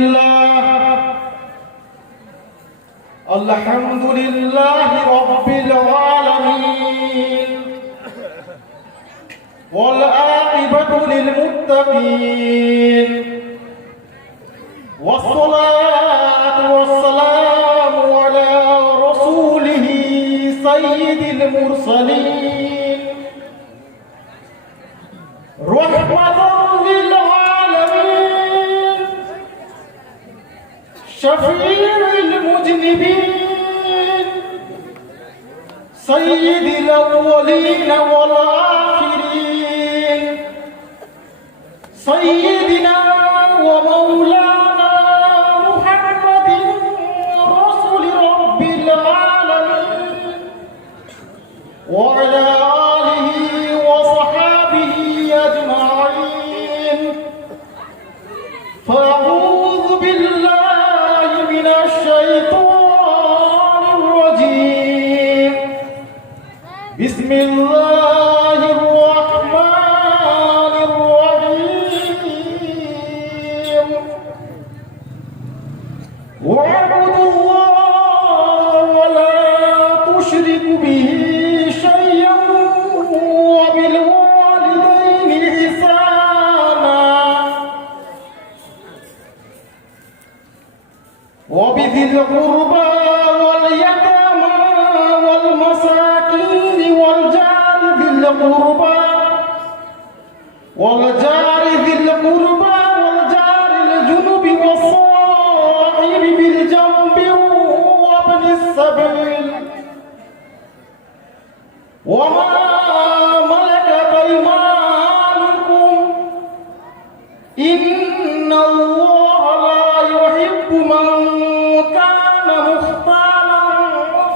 لله رب العالمين والعاقبة للمتقين والصلاة والسلام على رسوله سيد المرسلين رحمة للعالمين شفيع المذنبين سيد الأولين والآخرين سيدنا ومولانا محمد رسول رب العالمين وعلى آله وصحابه أجمعين فأعوذ بالله من الشيطان الرجيم بسم الله الرحمن الرحيم واعبدوا الله ولا تشركوا به شيئا وبالوالدين إحسانا وبذي القربى واليتامى والمساكين والجار ذي القربى والجار ذي القربى والجار الجنب والصاحب بالجنب وابن السبيل وما ملكت أيمانكم إن الله لا يحب من كان مختالا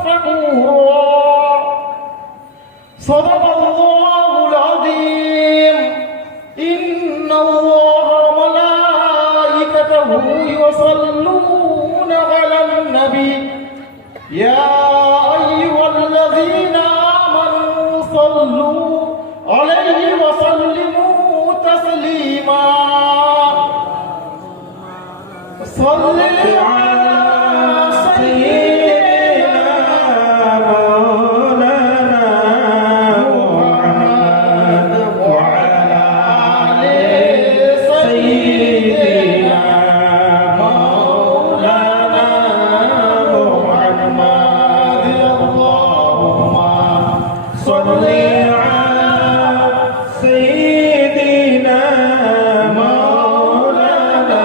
فخورا صدق الله العظيم إن الله وملائكته يصلون على النبي يا أيها الذين آمنوا صلوا عليه وسلموا تسليما صل على سيدنا مولانا محمد وعلى آل سيدنا مولانا محمد اللهم صل على سيدنا مولانا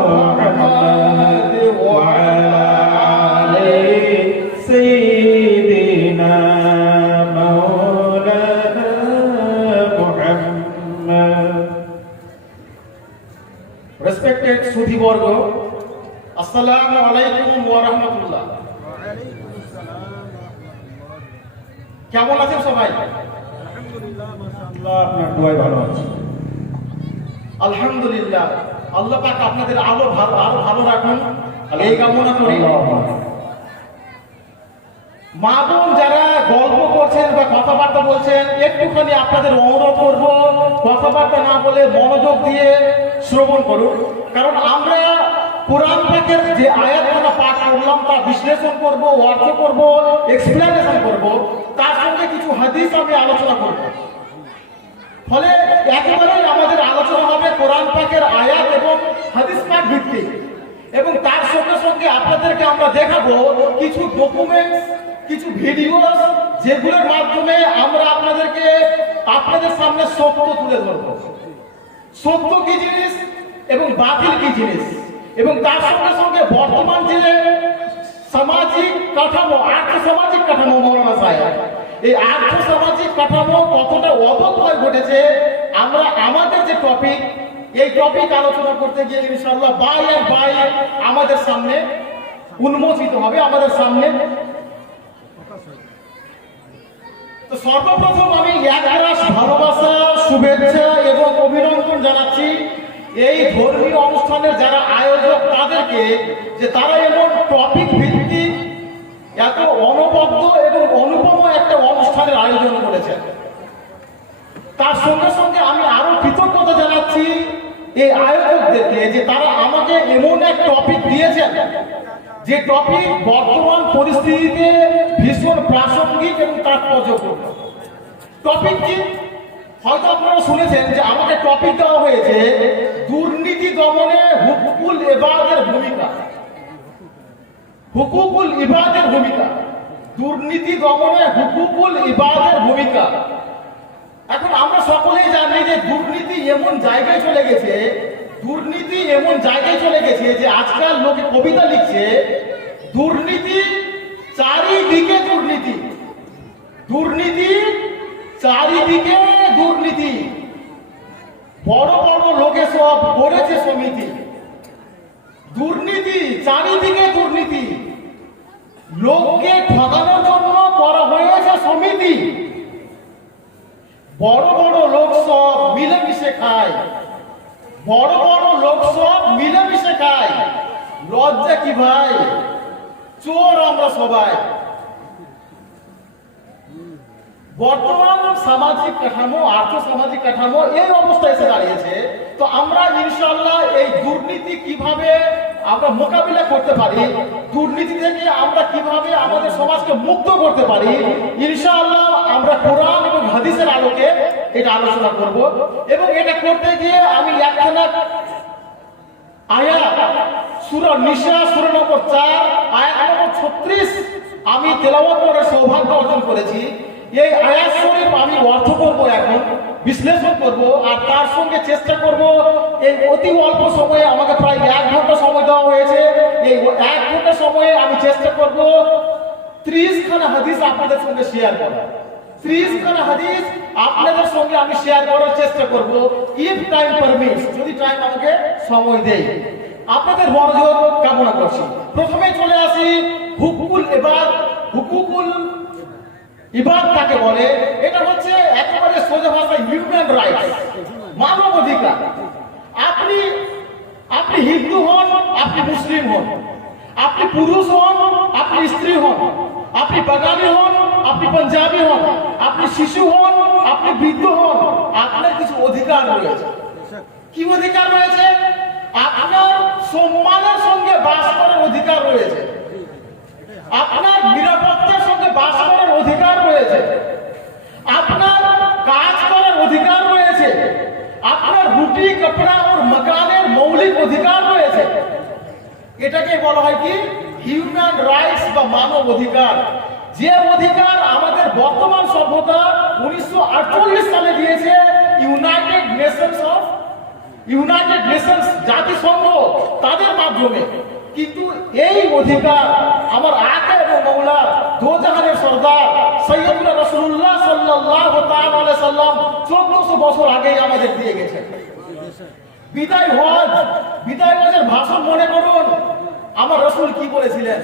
محمد وعلى آل سيدنا مولانا محمد. Respected Sudhi Borgo, Assalamu alaikum wa rahmatullah. কেমন আছেন সবাই? আলহামদুলিল্লাহ মাশাআল্লাহ, আপনার দোয়ায় ভালো আছি। আলহামদুলিল্লাহ, আল্লাহ পাক আপনাদের আরো ভালো রাখুন এই কামনা করি। মা বোন যারা গল্প করছেন বা কথাবার্তা বলছেন, একটুখানি আপনাদের অনুরোধ করব কথাবার্তা না বলে মনোযোগ দিয়ে শ্রবণ করুন, কারণ আমরা কোরআন পাকের যে আয়াতগুলো পাঠ করলাম তা বিশ্লেষণ করব, অর্থ করব, এক্সপ্লেনেশন করব, তার সঙ্গে কিছু হাদিস আমি আলোচনা করব। ফলে একেবারেই আমাদের আলোচনা হবে কোরআন পাকের আয়াত এবং হাদিস পাক ভিত্তিক, এবং তার সঙ্গে সঙ্গে আপনাদেরকে আমরা দেখাবো কিছু ডকুমেন্টস, কিছু ভিডিও, যেগুলোর মাধ্যমে আমরা আপনাদের সামনে সত্য তুলে ধরব। সত্য কি জিনিস এবং বাতিল কি জিনিস, এবং তার সঙ্গে সঙ্গে বর্তমান যে সামাজিক কাঠামো, আর্থ সামাজিক কাঠামো মৌলানা সাহেব, এই আর্থ সামাজিক কাঠামো কতটা অবক্ষয় ঘটেছে, আমরা আমাদের যে টপিক, এই টপিক আলোচনা করতে গিয়ে ইনশাআল্লাহ বাই আমাদের সামনে উন্মোচিত হবে, আমাদের সামনে। তো সর্বপ্রথম আমি একরাশ ভালোবাসা, শুভেচ্ছা এবং অভিনন্দন জানাচ্ছি এই ধর্মীয় অনুষ্ঠানের যারা আয়োজক তাদেরকে, যে তারা এমন টপিক ভিত্তিক এত অনবদ্য এবং অনুপম একটা অনুষ্ঠানের আয়োজন করেছেন। তার সঙ্গে সঙ্গে আমি আরো কৃতজ্ঞতা জানাচ্ছি এই আয়োজকদেরকে, যে তারা আমাকে যে টপিক বর্তমান পরিস্থিতিতে ভীষণ প্রাসঙ্গিক এবং তাৎপর্যপূর্ণ। টপিক কি? হয়তো আপনারা শুনেছেন যে আমাকে টপিক দেওয়া হয়েছে দুর্নীতি দমনে হুকুকুল ইবাদের ভূমিকা। হুকুকুল ইবাদের ভূমিকা, দুর্নীতি দমনে হুকুকুল ইবাদের ভূমিকা। এখন আমরা সকলেই জানি যে দুর্নীতি এমন জায়গায় চলে গেছে, দুর্নীতি এমন জায়গায় চলে গেছে যে আজকাল লোকে কবিতা লিখছে দুর্নীতি চারিদিকে দুর্নীতি, দুর্নীতি চারিদিকে দুর্নীতি, বড় বড় লোকে সব করেছে সমিতি। দুর্নীতি চারিদিকে দুর্নীতি, লোককে ঠকানোর জন্য করা হয়েছে সমিতি। বড় বড় লোক সব মিলেমিশে খায়, বড় বড় লোক সব মিলেমিশে খায়। লজ্জা কি ভাই, চোর আমরা সবাই। বর্তমান সামাজিক কাঠামো, আর্থ সামাজিক কাঠামো এই অবস্থায় এসে দাঁড়িয়েছে। তো আমরা ইনশাআল্লাহ এই দুর্নীতি কিভাবে আমরা মোকাবিলা করতে পারি, দুর্নীতি থেকে আমরা কিভাবে আমাদের সমাজকে মুক্ত করতে পারি, ইনশাআল্লাহ আমরা কোরআন এবং হাদিসের আলোকে এটা আলোচনা করব। এবং এটা করতে গিয়ে আমি একখানা আয়াত সূরা নিসা সূরা নম্বর 4 আয়াত নম্বর 36 আমি তেলাওয়াত করার সৌভাগ্য অর্জন করেছি। এই আয়াত শরীফ আমি অর্থ করব, এখন বিশ্লেষণ করব, আর তার সঙ্গে চেষ্টা করব এই অতি অল্প সময়ে, আমাকে প্রায় 1 ঘন্টা সময় দেওয়া হয়েছে, এই 1 ঘন্টা সময়ে আমি চেষ্টা করব 30 খানা হাদিস আপনাদের সঙ্গে শেয়ার করা। 30 খানা হাদিস আপনাদের সঙ্গে আমি শেয়ার করার চেষ্টা করব, ইফ টাইম পারমিটস, যদি টাইম আমাকে সময় দেয়। আপনাদের মনোযোগ কামনা করছি। প্রথমে চলে আসি হুকুকুল ইবাদ। হুকুকুল ইবাদ কাকে বলে? এটা হচ্ছে একেবারে সোজা ভাষায় হিউম্যান রাইটস, মানব অধিকার। আপনি আপনি হিন্দু হন, আপনি মুসলিম হন, আপনি পুরুষ হন, আপনি স্ত্রী হন, আপনি বাঙালি হন, আপনি পাঞ্জাবি হন, আপনি শিশু হন, আপনি বৃদ্ধ হন, আপনার কিছু অধিকার রয়েছে। কি অধিকার রয়েছে? আপনার সম্মানের সঙ্গে বাস করার অধিকার রয়েছে, আপনার নিরাপত্তার সঙ্গে বাস করার অধিকার রয়েছে, আপনার কাজ করার অধিকার রয়েছে, আপনার রুটি কাপড়া ও মকানের মৌলিক অধিকার রয়েছে। এটাকে বলা হয় কি? হিউম্যান রাইটস বা মানব অধিকার। যে অধিকার আমাদের বর্তমান সভ্যতা 1948 সালে দিয়েছে ইউনাইটেড নেশনস জাতিসংঘ, তাদের মাধ্যমে। কিন্তু এই অধিকার আমার আকা এবং মওলা দোজাহানের সরদার সৈয়দুল্লাহ রাসূলুল্লাহ সাল্লাল্লাহু তাআলা আলাইহি সাল্লাম 1400 বছর আগেই আমাদের দিয়ে গেছেন। বিদায় হজের ভাষণ মনে করুন, আমার রাসূল কি বলেছিলেন,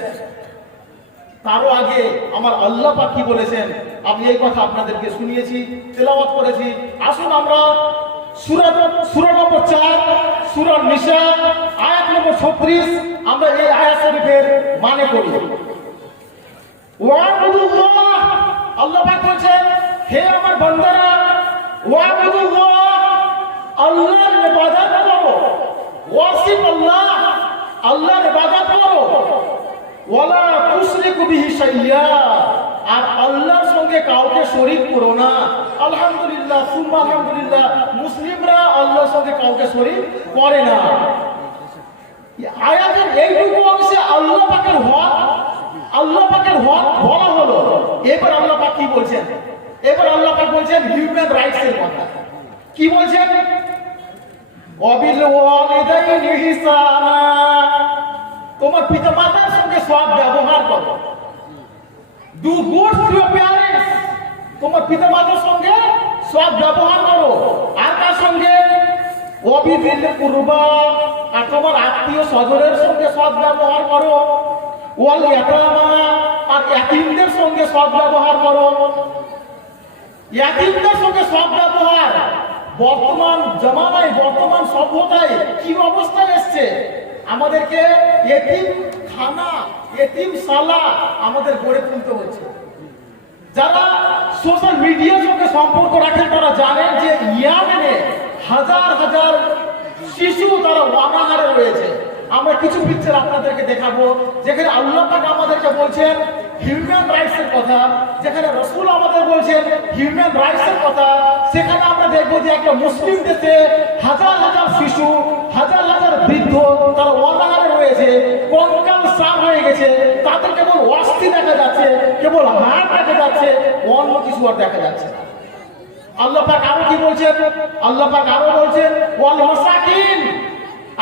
তারও আগে আমার আল্লাহ পাক কি বলেছেন, আমি এই কথা আপনাদেরকে শুনিয়েছি, তেলাওয়াত করেছি। আসুন আমরা সূরা নম্বর 4 সূরা নিসা আয়াত নম্বর 36 আমরা এই আয়াত শরীফের মানে করি। ওয়াবুদুল্লাহ, আল্লাহ পাক বলেন, হে আমার বান্দারা, ওয়াবুদুল্লাহ, আল্লাহর ইবাদত করো, ওয়াসিফ আল্লাহ, আল্লাহর ইবাদত করো, ওয়ালা তুশরিকু বিহি শাইয়্যা, আর আল্লাহর সঙ্গে কাউকে শরীক করো না। আলহামদুলিল্লাহ, সুম্মা আলহামদুলিল্লাহ, মুসলিমরা আল্লাহর সঙ্গে কাউকে শরীক করে না। আয়াতের এইটুকু অংশে আল্লাহ পাকের হক বলা হলো। এবার আল্লাহ পাক কি বলছেন? এবার আল্লাহ পাক বলছেন হিউম্যান রাইটস এর কথা। কি বলছেন? ওয়াবিল ওয়ালিদাইনি ইহসানা, তোমার পিতামাতার সঙ্গে সৎ ব্যবহার করো। Do good to your parents, তোমার পিতামাতার সঙ্গে সৎ ব্যবহার করো। আর কার সঙ্গে? ওয়াবিল কুরবা, আর তোমার আত্মীয় স্বজনের সঙ্গে সৎ ব্যবহার করো। ওয়াল ইয়াতামা, আর ইয়াতীমদের সঙ্গে সৎ ব্যবহার করো। ইয়াতীমদের সঙ্গে সৎ ব্যবহার বর্তমান জামানায়, বর্তমান সভ্যতায় কি অবস্থায় এসছে? আমাদেরকে এতিম খানা, এতিম শালা আমাদের গড়ে তুলতে হচ্ছে। যারা সোশ্যাল মিডিয়ার সঙ্গে সম্পর্ক রাখেন তারা জানেন যে ইয়েমেনে হাজার হাজার শিশু তারা অনাহারে রয়েছে। আমরা কিছু পিকচার আপনাদেরকে দেখাবো যেখানে আল্লাহ পাক আমাদেরকে বলছেন হিউম্যান রাইটস এর কথা, যেখানে রাসূল আমাদের বলছেন হিউম্যান রাইটস এর কথা। সেখানে আমরা দেখবো যে একটা মুসলিম দেশে হাজার হাজার শিশু, হাজার হাজার বৃদ্ধ তারা অনাহারে রয়েছে, কঙ্কাল সার হয়ে গেছে, তাদের কেবল অস্থি দেখা যাচ্ছে, কেবল হাড় দেখা যাচ্ছে, অন্য কিছু আর দেখা যাচ্ছে না। আল্লাহ পাক আরো কি বলছেন? আল্লাহ পাক আরো বলছেন ওয়াল মাসাকিন,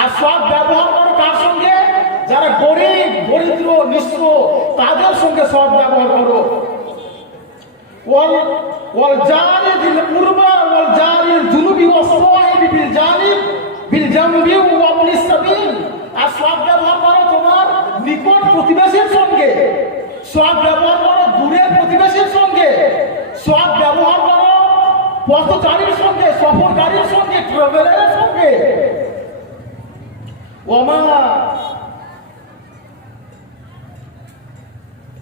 আর সব ব্যবহার করো কার সঙ্গে? যারা গরিব, দরিদ্র, নিঃস্ব তাদের সঙ্গে সব ব্যবহার করো। ওয়াল জারি বিল কুরবা ওয়াল জারি জুনুবি ওয়াস সাহিবি বিল জামবি ওয়া ইবনিস সাবিল, আর সব ব্যবহার করো তোমার নিকট প্রতিবেশীর সঙ্গে, সব ব্যবহার করো দূরের প্রতিবেশীর সঙ্গে, সব ব্যবহার করো পথচারীর সঙ্গে, সফরকারীর সঙ্গে, ট্রাভেলারের সঙ্গে। ওমা,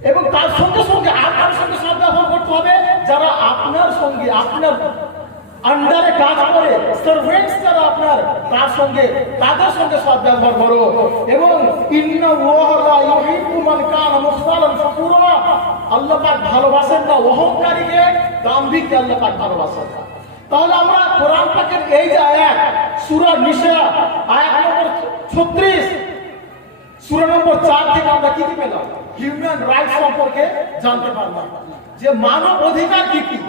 এবং তার সঙ্গে সঙ্গে আর কার সঙ্গে সব ব্যবহার করতে হবে? যারা আপনার সঙ্গে, আপনার আন্ডারে কাজ করে, সার্ভেন্টস যারা আপনার, তার সঙ্গে, তাদের সঙ্গে সব ব্যবহার করো। এবং ইন্নাল্লাহা লা ইউহিব্বু মান কানা মুখতালান ফাকুরা, আল্লাহ পাক ভালোবাসেন না অহংকারীকে, দাম্ভিককে আল্লাহ পাক ভালোবাসেন না। তাহলে আমরা কোরআন পাকের এই যে আয়াত, সূরা নিসা আয়াত নম্বর 36, সূরা নম্বর 4 থেকে আমরা কি কি পেলাম? হিউম্যান রাইটস সম্পর্কে জানতে পারলাম যে মানব অধিকার কি কি।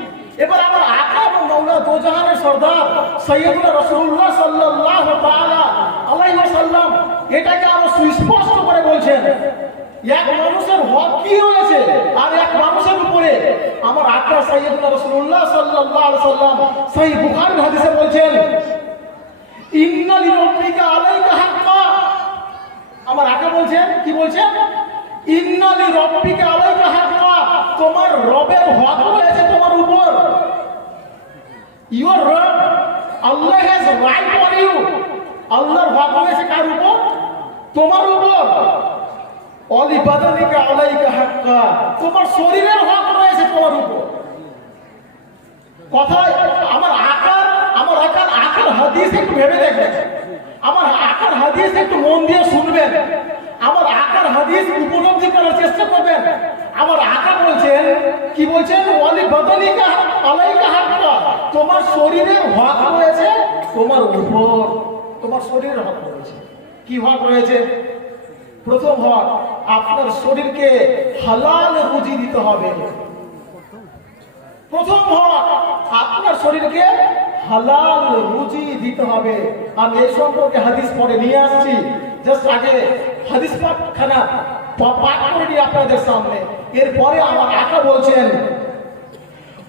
এবার আমার আকা এবং মাওলা দোজাহানের সর্দার সৈয়দুনা রাসূলুল্লাহ সাল্লাল্লাহু তাআলা আলাইহি ওয়াসাল্লাম এটাকে আরো সুস্পষ্ট করে বলছেন, এক মানুষের হক কি রয়েছে আর এক মানুষের উপরে। আমার আকা সৈয়দুনা রাসূলুল্লাহ সাল্লাল্লাহু আলাইহি ওয়াসাল্লাম সহিহ বুখারীর হাদিসে বলছেন ইন্না লিরাব্বিকা আলাইকা হাক্কা। আমার আকা বলছেন, কি বলছেন? ইন্না লিরাব্বিকা আলাইকা হাক্কা, তোমার রবের হক রয়েছে তোমার উপর। ইওর রব, আল্লাহ হ্যাজ রাইট অন ইউ, আল্লাহর হক রয়েছে কার উপর? তোমার উপর। অলি বাদানিকা আলাইকা হাক্কা, তোমার শরীরের হক রয়েছে তোমার উপর। কথায় আমার আকার হাদিস একটু ভেবে দেখবেন, আমার আকার হাদিস একটু মন দিয়ে শুনবেন, আমার আকার হাদিস উপলব্ধি করার চেষ্টা করবেন। আমার আকা বলছেন, কি বলছেন? ওয়ালি বাদানিকা আলাইকা হাক্কা, তোমার শরীরের হক রয়েছে তোমার উপর, তোমার শরীরের হক রয়েছে। কি হক রয়েছে? প্রথম হক, আপনার শরীরকে হালাল রুজি দিতে হবে। প্রথম হক, আপনার শরীরকে হালাল রুজি দিতে হবে। আমি এই সম্পর্কে হাদিস পড়ে নিয়ে আসছি, জাস্ট আগে হাদিস পাঠখানা পাঠ করে দিই আপনাদের সামনে। এরপরে আমার আকা বলছেন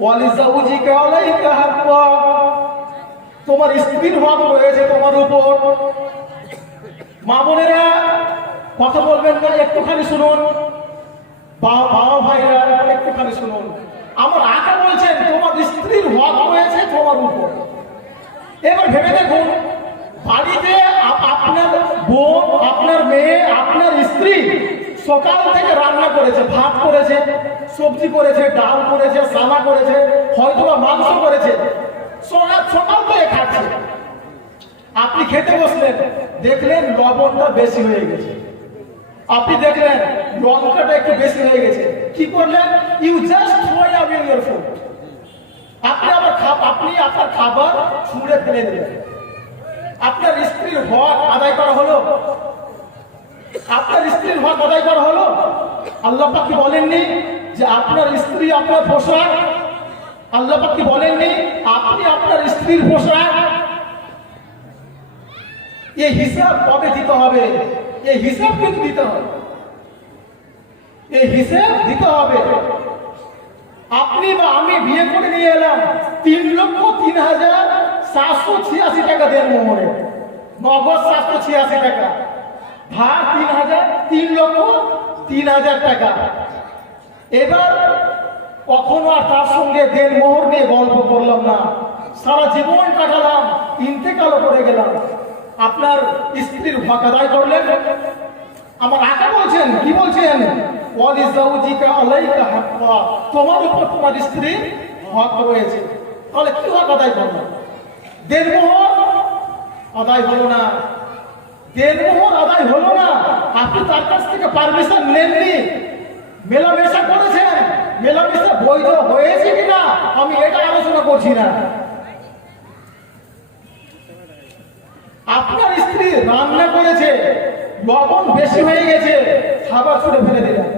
ওয়ালিজাউজিকা আলাইকা হাক্কা, তোমার স্ত্রীর হক রয়েছে তোমার উপর। মা বোনেরা কথা বলবেন না, একটুখানি শুনুন। বাবা ভাইরা একটুখানি শুনুন। আমার আকা বলছেন তোমার স্ত্রীর হক রয়েছে তোমার উপর। এবার ভেবে দেখুন, বাড়িতে আপনার বোন, আপনার মেয়ে, আপনার স্ত্রী সকাল থেকে রান্না করেছে, ভাত করেছে, সবজি করেছে, ডাল করেছে, সালা করেছে, হয়তো বা মাংস করেছে, সকাল থেকে খাচ্ছে। আপনি খেতে বসলেন, দেখলেন লবণটা বেশি হয়ে গেছে, আপনি দেখলেন লঙ্কাটা একটু বেশি হয়ে গেছে। কি করলেন? You just throw away your food. আপনি আপনার খাবার ছুঁড়ে ফেলে দিলেন। আপনার স্ত্রীর হক আদায় করা হলো? আপনার স্ত্রীর হক আদায় করা হলো? আল্লাহ পাক কি বলেননি যে আপনার স্ত্রী আপনার পোশাক? আল্লাহ পাক কি বলেননি আপনি আপনার স্ত্রীর পোশাক? এই হিসাব কবে দিতে হবে? এই হিসাব কিন্তু দিতে হবে, এই হিসাব দিতে হবে। আপনি বা আমি বিয়ে করে নিয়ে এলাম 3,03,786 টাকা দেন মোহরে, নগদ 786 টাকা, ভাগ 3,03,000 টাকা। এবার কখনো আর তার সঙ্গে দেন মোহর নিয়ে গল্প করলাম না, সারা জীবন কাটালাম, ইন্তেকালও করে গেলাম। আপনার স্ত্রীর হক আদায় করলেন? আমার আকা বলছেন, কি বলছেন? ওয়ালিজাউজিকা আলাইকা হাক্কা, তোমার উপর তোমার স্ত্রীর হক রয়েছে। তাহলে কি হক আদায় করলো? দেনমোহর আদায় হলো না, দেনমোহর আদায় হলো না, আপনি তার কাছ থেকে পারমিশন নেননি, মেলামেশা করেছেন, মেলামেশা বৈধ হয়েছে কিনা আমি এটা আলোচনা করছি না। আপনার স্ত্রী রান্না করেছে, লবণ বেশি হয়ে গেছে, খাবার ছুটে ফেলে দিলেন,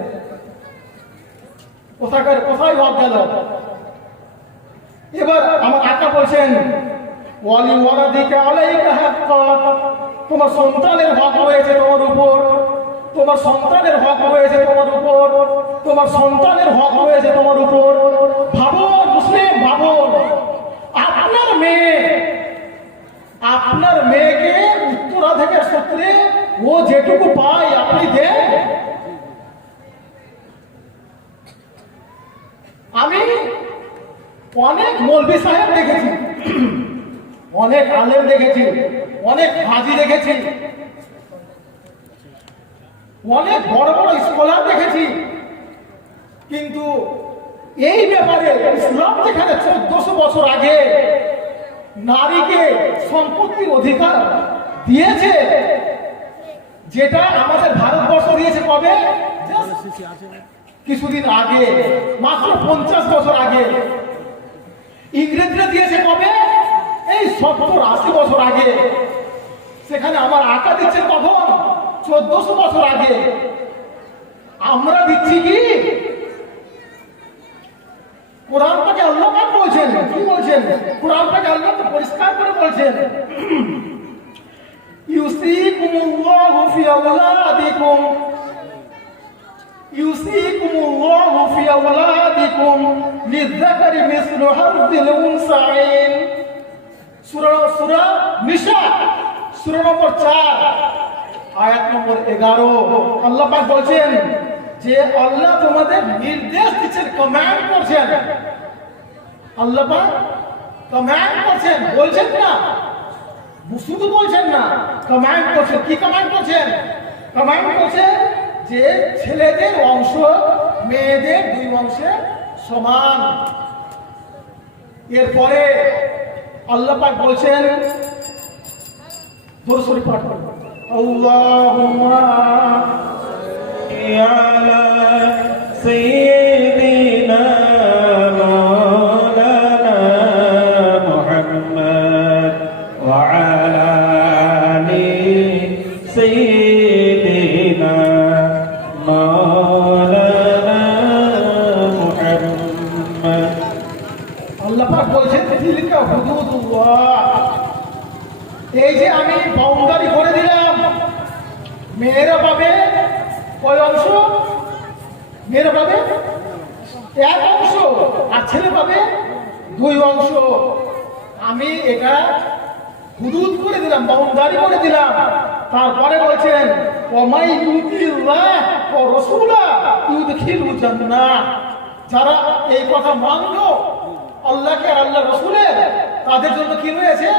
কোথায় হক গেল? এবার আমার আকা বলছেন ওয়ালি ওয়ালাদিকা আলাইকা হাক্কা, তোমার সন্তানের হক রয়েছে তোমার উপর, তোমার সন্তানের হক রয়েছে তোমার উপর, তোমার সন্তানের হক রয়েছে তোমার উপর। ভাবুন মুসলিম, ভাবুন আপনার মেয়েকে উত্তরাধিকার সূত্রে ও যেটুকু পায় আপনি দেন। আমি অনেক মৌলভী সাহেব দেখেছি, অনেক আলেম দেখেছি, অনেক হাজি দেখেছি, অনেক বড় বড় স্কলার দেখেছি, কিন্তু এই ব্যাপারে ইসলাম যেখানে 1400 বছর আগে নারীকে সম্পত্তির অধিকার দিয়েছে, যেটা আমাদের ভারতবর্ষ দিয়েছে কবে? কিছুদিন আগে, মাত্র 50 বছর আগে। ইংরেজরা দিয়েছে কবে? এই 70-80 বছর আগে। সেখানে আমার আকা দিচ্ছে কখন? 1400 বছর আগে। আমরা দিচ্ছি কি? কোরআন পাকে আল্লাহ পাক বলছেন, কি বলছেন? কোরআন পাকে আল্লাহ তো পরিষ্কার করে বলছেন ইউসিকুমুল্লাহু ফি আওলাদিকুম, ইউসিকুমুল্লাহু ফি আওলাদিকুম লিযাকারি মিসলু হাযিল উনসাইন। সূরা নিসা, সূরা নম্বর 4 আয়াত নম্বর 11। আল্লাহ পাক বলছেন যে আল্লাহ তোমাদের নির্দেশ দিচ্ছেন, কমান্ড করছেন। আল্লাহ পাক কমান্ড করছেন, বলছেন না, শুধু বলছেন না, কমান্ড করছেন। কি কমান্ড করছেন? কমান্ড করছেন যে ছেলেদের অংশ মেয়েদের 2 অংশে সমান। এরপরে আল্লাহ পাক বলছেন, দরুদ শরীফ পাঠ করুন, আল্লাহুম্মা على سيدنا مولانا محمد وعلى آل سيدنا مولانا محمد। আল্লাহ পাক বলছেন তিলকা হুদুদুল্লাহ, এই যে আমি বাউন্ডারি করে দিলাম, মেয়েরা পাবে কয় অংশ? মেয়েরা পাবে 1 অংশ, আর ছেলে পাবে 2 অংশ। আমি এটা হুদুদ করে দিলাম, বাউন্ডারি করে দিলাম। তারপরে বলছেন ওয়ামাই ইউতিল্লাহ ওয়া রাসূলা ইউদখিলহু জান্নাহ, যারা এই কথা মানলো আল্লাহকে আর আল্লাহর রাসূলের, তাদের জন্য কি রয়েছে?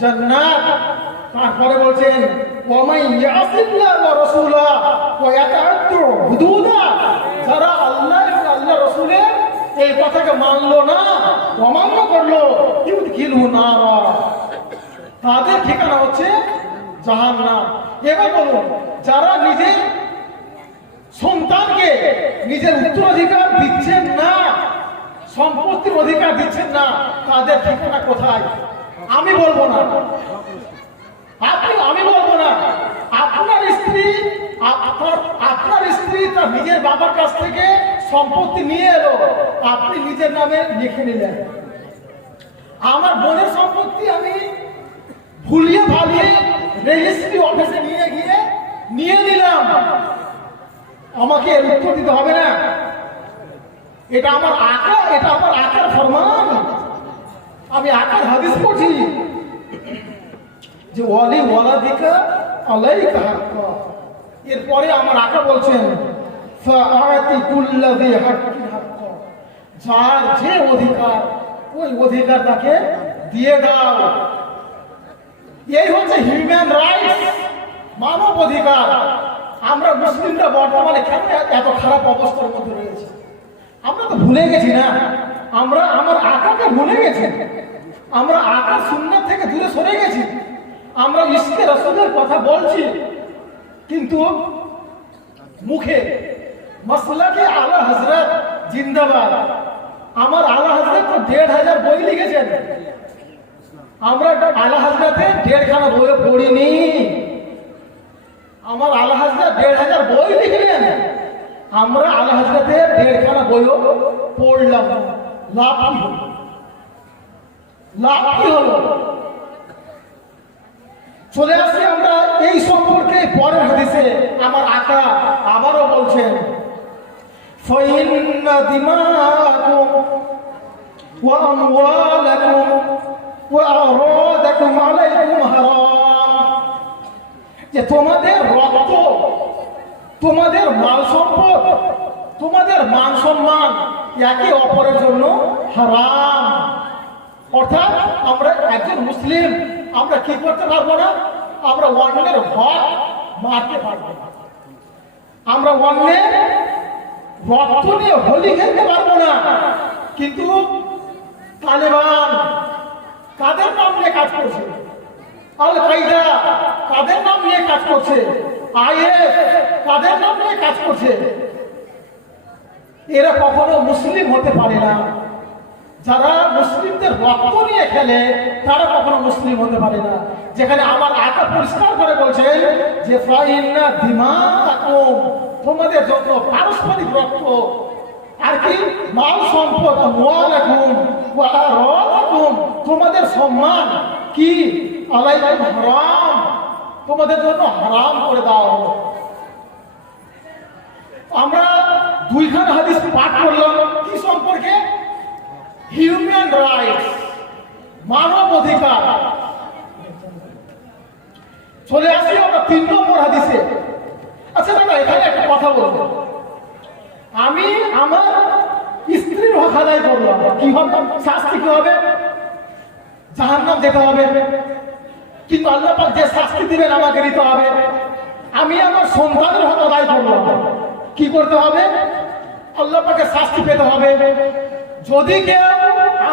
জান্নাত। তারপরে বলছেন ওয়ামাই ইয়াসিল্লাহ ওয়া রাসূলা ওয়া ইয়াতাআদ্দু হুদুদা, যারা আল্লাহ এবং আল্লাহর রাসূলের এই কথাকে মানলো না, অমান্য করলো, ইউদখিলহু নারা, তাদের ঠিকানা হচ্ছে জাহান্নাম। এবার বলুন, যারা নিজের সন্তানকে নিজের উত্তরাধিকার দিচ্ছেন না, সম্পত্তির অধিকার দিচ্ছেন না, তাদের ঠিকানা কোথায়? আমি বলবো না, আমি বলবো না। আপনার স্ত্রী তার নিজের বাবার কাছ থেকে সম্পত্তি নিয়ে এলো, আপনি নিজের নামে লিখে নিলেন। আমার বোনের সম্পত্তি আমি ভুলিয়ে ভালিয়ে রেজিস্ট্রি অফিসে নিয়ে নিলাম, আমাকে এর উত্তর দিতে হবে না। এটা আমার আকার ফরমান। আমি আকার হাদিস পড়ছি যে ওয়ালি ওয়ালাদিকা আলাইকা হাক্কা। এরপরে আমার আকা বলছেন ফাআতি কুল্লাযি হাক্কিন হাক্কা, যার যে অধিকার ওই অধিকার তাকে দিয়ে দাও। এই হচ্ছে হিউম্যান রাইটস, মানব অধিকার। আমরা মুসলিমরা বর্তমানে কেন এত খারাপ অবস্থার মধ্যে রয়েছে? আমরা তো ভুলে গেছি না, আমার আকাকে ভুলে গেছি, আমরা আকার সুন্নাত থেকে দূরে সরে গেছি। আমরা ইশকে রাসূলের কথা বলছি, কিন্তু মুখে মাসলাকে আলা হযরত জিন্দাবাদ। আমার আলা হযরত তো ১৫০০ বই লিখেছেন, আমরা আলা হযরতে ১.৫ বই পড়িনি। আমার আলা হযরত ১৫০০ বই লিখলেন, আমরা আলা হযরতের ১.৫ বইও পড়লাম। লাভ কি হলো? লাভ কি হলো? চলে আসি আমরা এই সম্পর্কে পরের হাদিসে। আমার আকা আবারও বলছেন, ফাইন্না দিমাকুম ওয়া আমওয়ালাকুম ওয়া আরাদাকুম আলাইকুম হারাম। যে তোমাদের রক্ত, তোমাদের মাল সম্পদ, তোমাদের মান সম্মান একে অপরের জন্য হারাম। অর্থাৎ আমরা একজন মুসলিম, আমরা কি করতে পারবো না? আমরা অন্যের হক মারতে পারবো না, আমরা অন্যের রক্ত নিয়ে হোলি খেলতে পারবো না। কিন্তু তালেবান কাদের নাম নিয়ে কাজ করছে? আল কায়দা কাদের নাম নিয়ে কাজ করছে? আইএস কাদের নাম নিয়ে কাজ করছে? এরা কখনো মুসলিম হতে পারে না। যারা মুসলিমদের রক্ত নিয়ে খেলে তারা কখনো মুসলিম হতে পারে না। যেখানে আমার আকা পরিষ্কার করে বলছেন যে ফাইন্না দিমাকুম, তোমাদের জন্য পারস্পরিক রক্ত আর কি মাল সম্পদ, আমওয়ালাকুম ওয়া আরাদাকুম, তোমাদের সম্মান কি আলাইকুম হারাম, তোমাদের জন্য হারাম করে দাও। আমরা দুইখানা হাদিস পাঠ করলাম কি সম্পর্কে? হিউম্যান রাইটস, মানব অধিকার। চলে আসি আমরা ৩ নম্বর হাদিসে। আচ্ছা দাদা, এখানে একটা কথা বলবো। আমি আমার স্ত্রীর হক আদায় করলাম, কি হবে? শাস্তি কি হবে? জাহান্নাম যেতে হবে। কিন্তু আল্লাহ পাক যে শাস্তি দিবেন আমাকে দিতে হবে। আমি আমার সন্তানের হক আদায় করলাম, কি করতে হবে? আল্লাহ পাকে শাস্তি পেতে হবে। যদি কেউ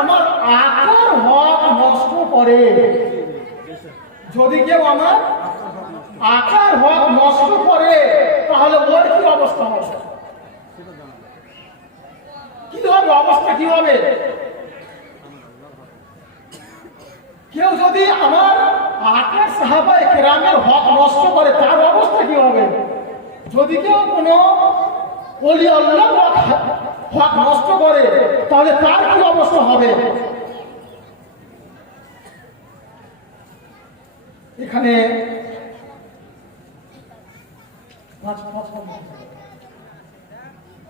আমার আকার হক নষ্ট করে, যদি কেউ আমার আকার হক নষ্ট করে, তাহলে ওর কি অবস্থা হবে? কি হবে অবস্থা? কি হবে? কেউ যদি আমার আকার সাহাবায়ে কেরামের হক নষ্ট করে, তার অবস্থা কি হবে? যদি কেউ কোনো ওলি আল্লাহর হক নষ্ট করে, তাহলে তার কি অবস্থা হবে? এখানে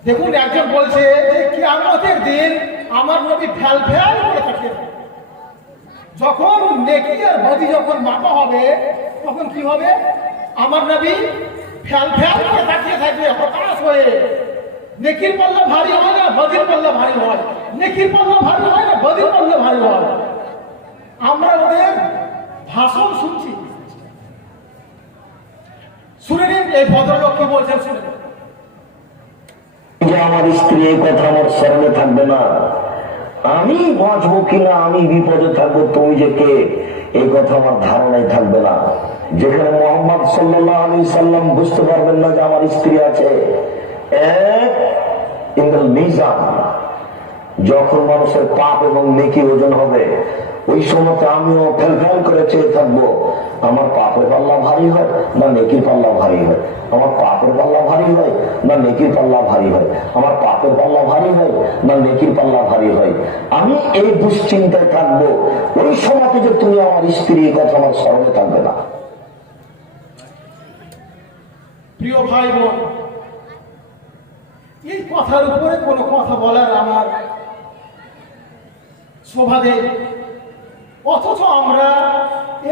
দেখুন, একজন বলছে যে কিয়ামতের দিন আমার নবী ফ্যাল ফ্যাল করে থাকে। যখন নেকি আর বদি যখন মাপা হবে, তখন কি হবে? আমার নবী ফ্যাল ফ্যাল করে তাকিয়ে থাকবে, হতাশ হয়ে। নেকির পাল্লা ভারী হয় না, বদির পাল্লা ভারী হয়। নেকির পাল্লা ভারী হয় না, বদির পাল্লা ভারী হয়। আমরা ওদের ভাষণ শুনছি। শুনে নিন এই ভদ্রলোক কি বলছেন, শুনে নিন। যে আমার স্ত্রী এই কথা আমার স্মরণে থাকবে না, আমি বাঁচবো কিনা, আমি বিপদে থাকবো, তুমি যে কে এই কথা আমার ধারণায় থাকবে না। যেখানে মোহাম্মদ সাল্লাল্লাহু আলাইহি সাল্লাম বুঝতে পারবেন না যে আমার স্ত্রী আছে, এক ইনদাল মিজান, যখন মানুষের পাপ এবং নেকি ওজন হবে, ওই সময়তে আমিও ফেল করে চেয়ে থাকবো আমার পাপের পাল্লা ভারী হয় না নেকির পাল্লা ভারী হয়, আমার পাপের পাল্লা ভারী হয় না নেকির পাল্লা ভারী হয়, আমার পাপের পাল্লা ভারী হয় না নেকির পাল্লা ভারী হয়। আমি এই দুশ্চিন্তায় থাকবো। ওই সময়তে যে তুমি আমার স্ত্রী, এই কথা আমার স্মরণে থাকবে না। প্রিয় ভাই বোন, এই কথার উপরে কোনো কথা বলার আমার শোভা দেয়, অথচ আমরা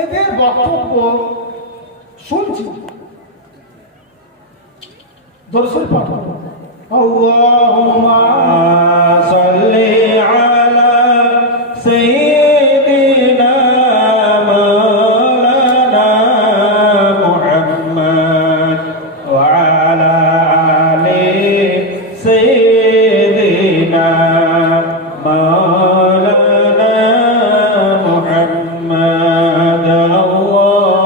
এদের বক্তব্য শুনছি। দরসুল পাঠ করুন। আল্লাহুম্মা সাল্লি আলা সাইয়্যিদিনা মাওলানা মুহাম্মদ ওয়া আলা আলি সাইয়্যিদিনা মাওলানা মুহাম্মদ। আল্লাহুম্মা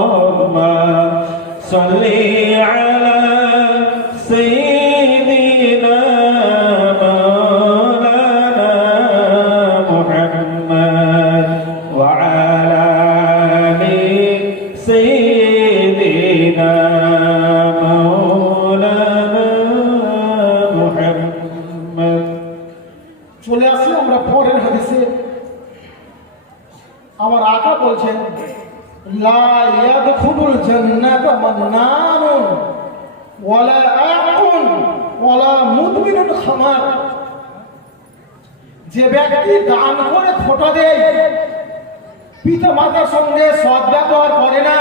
মান্নানুন ওয়ালা আকুন ওয়ালা মুদবিনুল খামার। যে ব্যক্তি দান করে খোটা দেয়, পিতা মাতার সঙ্গে সদ্ব্যবহার করে না,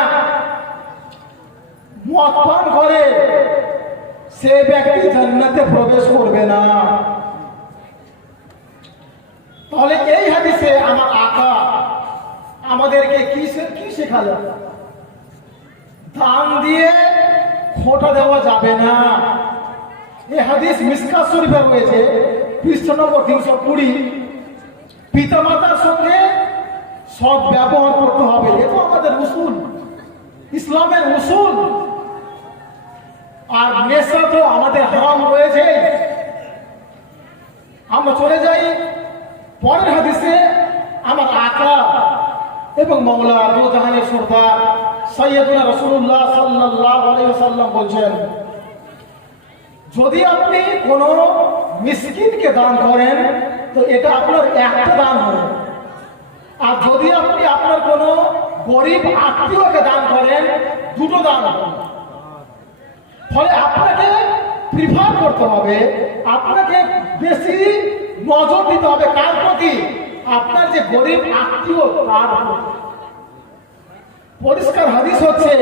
মদ পান করে, সে ব্যক্তি জান্নাতে প্রবেশ করবে না। তাহলে এই হাদিসে আমার আকা আমাদেরকে কি শেখালো? দান দিয়ে খোটা দেওয়া যাবে না। এই হাদিস মিশকাত শরীফে রয়েছে, পৃষ্ঠ নম্বর 320। পিতা মাতার সঙ্গে সৎ ব্যবহার করতে হবে, এটা আমাদের উসুল, ইসলামের উসুল। আর নেশা তো আমাদের হারাম রয়েছে। আমরা চলে যাই পরের হাদিসে। আমার আকা এবং মওলা দু জাহানের সরদার সাইয়্যিদুনা রাসূলুল্লাহ সাল্লাল্লাহু আলাইহি ওয়াসাল্লাম বলছেন, যদি আপনি কোনো মিসকিনকে দান করেন তো এটা আপনার একটা দান হবে। আর যদি আপনি আপনার কোনো গরিব আত্মীয়কে দান করেন, দুটো দান হবে। ফলে আপনাকে প্রিফার করতে হবে, আপনাকে বেশি নজর দিতে হবে কার প্রতি? আপনার যে গরিব আত্মীয় তার প্রতি। পরিষ্কার হাদিস হচ্ছে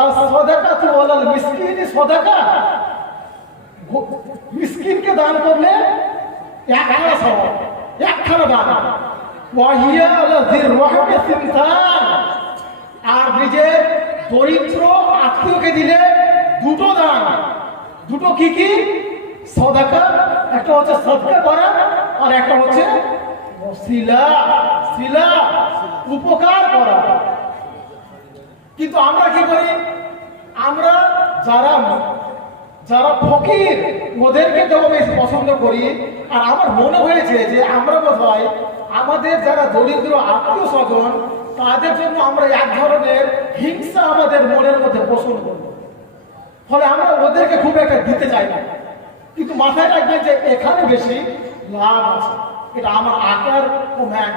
আর সাদাকাতু ওয়ালাল মিসকিনি সাদাকা। মিসকিনকে দান করলে একখানা সওয়াব, একখানা দান। ওয়াহিয়া আলাযির রাহমি সিনতান। আর নিজের দরিদ্র আত্মীয়কে দিলে দুটো দান। দুটো কি কি? সাদাকা, একটা হচ্ছে সদকা করা, আর একটা হচ্ছে সিলা, সিলা উপকার করা। কিন্তু আমরা কি করি? আমরা যারা যারা ফকির ওদেরকে দেওয়া বেশি পছন্দ করি। আর আমার মনে হয়েছে যে আমরা বোধহয় আমাদের যারা দরিদ্র আত্মীয় স্বজন তাদের জন্য আমরা এক ধরনের হিংসা আমাদের মনের মধ্যে পোষণ করি। ফলে আমরা ওদেরকে খুব একটা দিতে চাই না। কিন্তু মাথায় রাখবেন যে এখানে বেশি লাভ আছে। এটা আমার আকার ও ম্যান।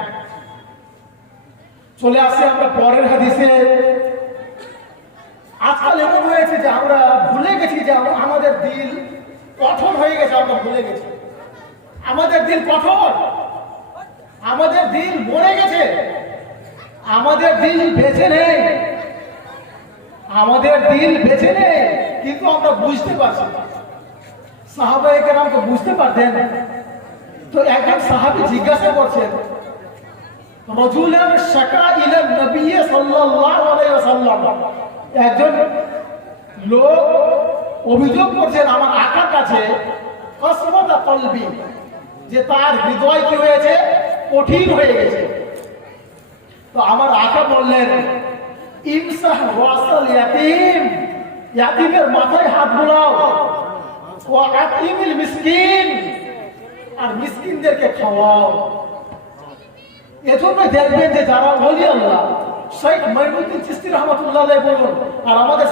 চলে আসে আমরা পরের হাদিসে। আজকাল এমন হয়েছে যে আমরা ভুলে গেছি যে আমাদের দিল কঠোর হয়ে গেছে। আমরা ভুলে গেছি আমাদের দিল কঠোর, আমাদের দিল মরে গেছে, আমাদের দিল বেঁচে নেই, আমাদের দিল বেঁচে নেই। কিন্তু আমরা বুঝতে পারছি না। সাহাবায়ে কেরামকে বুঝতে পারতেন। তো একজন সাহাবী জিজ্ঞাসা করছেন, রাজুলান শাকা ইলা নবী সাল্লাল্লাহু আলাইহি ওয়াসাল্লাম। একজন লোক অভিযোগ করছেন আমার আকার কাছে, কসমতা কলবি, যে তার হৃদয় কি হয়েছে? কঠিন হয়ে গেছে। তো আমার আকা বললেন, ইমসাহ ওয়াসাল ইয়াতিম, ইয়াতিমের মাথায় হাত বুলাও, ওয়া আতিমিল মিসকিন, আর মিসকিনদেরকে খাওয়াও। এজন্য দেখবেন যে যারা ওলি আল্লাহ, শেখ মঈনুদ্দিন চিশতি রহমাতুল্লাহ আলাইহি বলুন, আর আমাদের